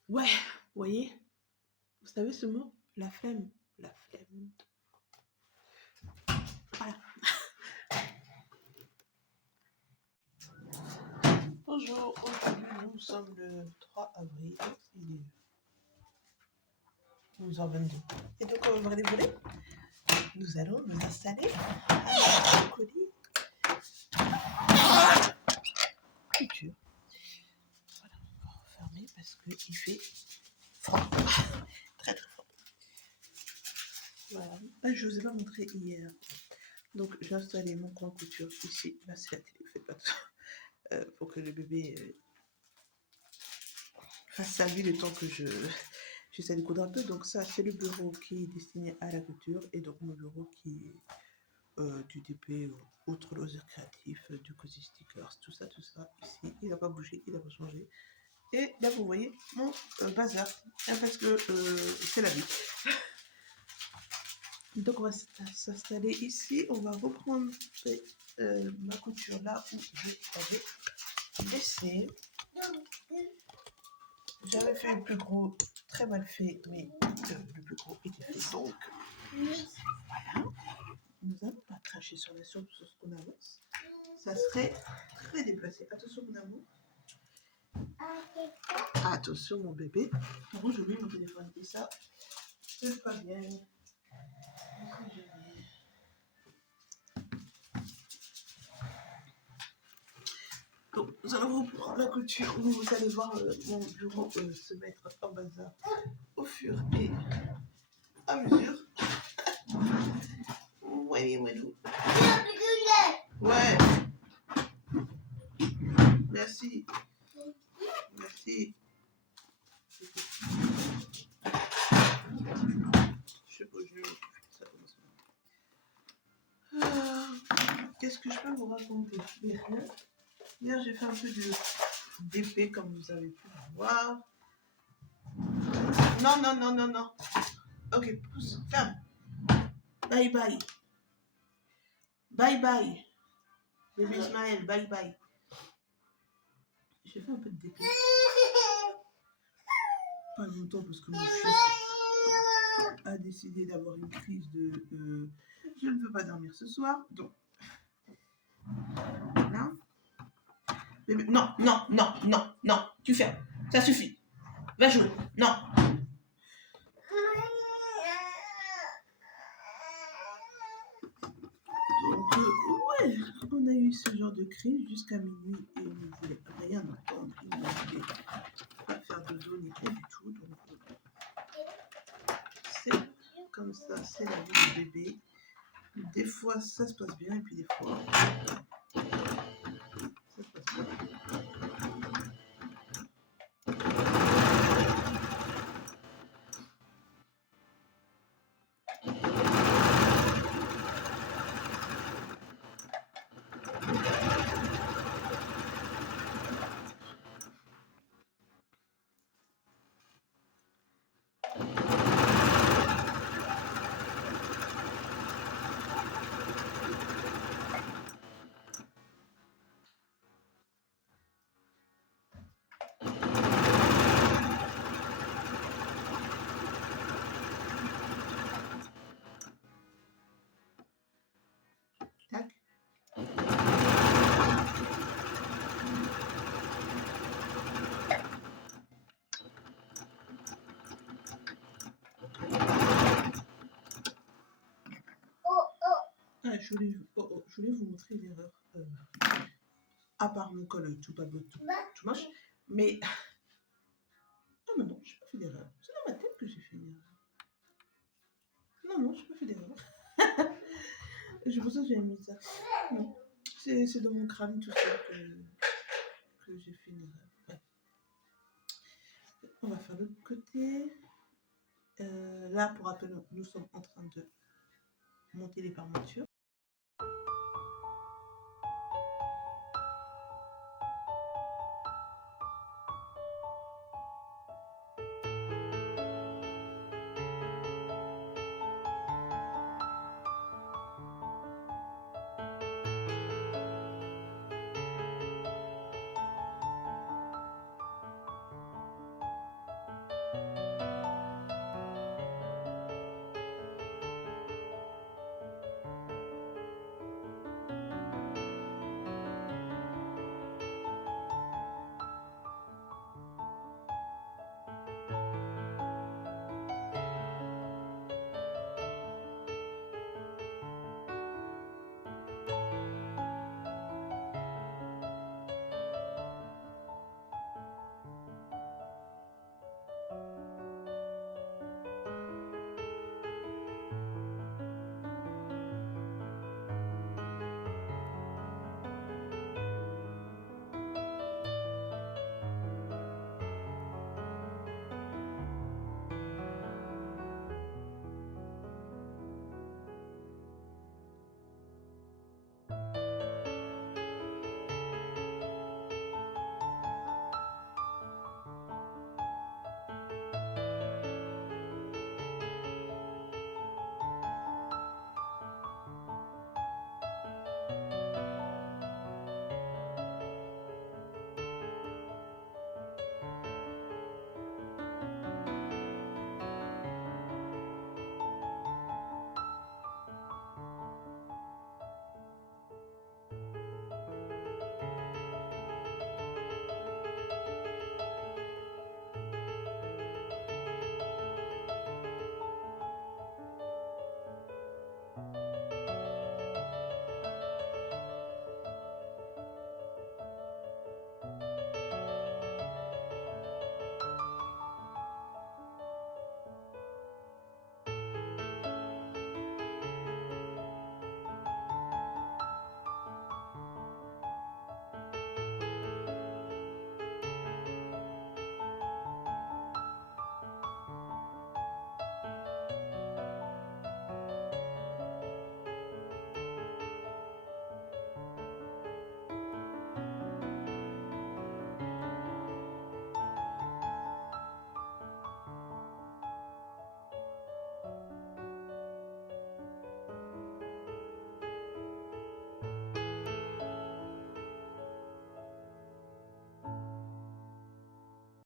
ouais, vous voyez, vous savez ce mot? La flemme. La flemme. Voilà. Bonjour, aujourd'hui nous sommes le 3 avril. Il est 11h22. Et donc on va dévoiler. Nous allons nous installer à la colis. Couture. Voilà, on va refermer parce qu'il fait fort. Très très fort. Voilà. Ah, je ne vous ai pas montré hier. Donc j'ai installé mon coin couture ici. Là c'est la télé, faites pas tout ça. Pour que le bébé fasse sa vie le temps que j'essaie de coudre un peu. Donc ça c'est le bureau qui est destiné à la couture et donc mon bureau qui est du DP, autre loisirs créatifs, du Cozy Stickers, tout ça. Ici, il n'a pas bougé, il n'a pas changé. Et là, vous voyez mon bazar, parce que c'est la vie. Donc, on va s'installer ici. On va reprendre ma couture là où je l'avais laissée. J'avais fait le plus gros, très mal fait, mais le plus gros était fait. Donc, voilà. Nous allons pas cracher sur la soupe sur ce qu'on avance. Ça serait très déplacé. Attention mon amour. Attention mon bébé. Bon, j'ai oublié mon téléphone. Et ça, c'est pas bien. Donc, nous allons reprendre la couture. Vous allez voir mon bureau se mettre en bazar au fur et à mesure. Ouais. merci. Merci. Je sais pas, ça commence bien. Qu'est-ce que je peux vous raconter? Hier, j'ai fait un peu d'épée, comme vous avez pu voir. Non, non, non, non, non. Ok, pousse, ferme. Bye bye. Bye bye. Bébé Ismaël, bye bye. J'ai fait un peu d'épée. Pas longtemps parce que mon fils a décidé d'avoir une crise de je ne veux pas dormir ce soir. Donc, là. Bébé, non, non, non, non, non. Tu fermes. Ça suffit. Va jouer. Non. Donc, ouais, on a eu ce genre de crise jusqu'à minuit et il ne voulait rien entendre. Il ne voulait pas faire de dos ni rien du tout. Donc, c'est comme ça, c'est la vie du bébé. Des fois, ça se passe bien et puis des fois, ça se passe pas bien. Tac. Ah, je voulais vous montrer l'erreur. À part mon col tout moche. Mais. Ah, mais non, je n'ai pas fait d'erreur. C'est dans ma tête que j'ai fait une erreur. Non, non, je n'ai pas fait d'erreur. C'est pour ça que j'ai mis ça. Non. C'est dans mon crâne tout seul que j'ai fait une erreur. Ouais. On va faire l'autre côté. Là, pour rappel, nous sommes en train de monter les parmentures.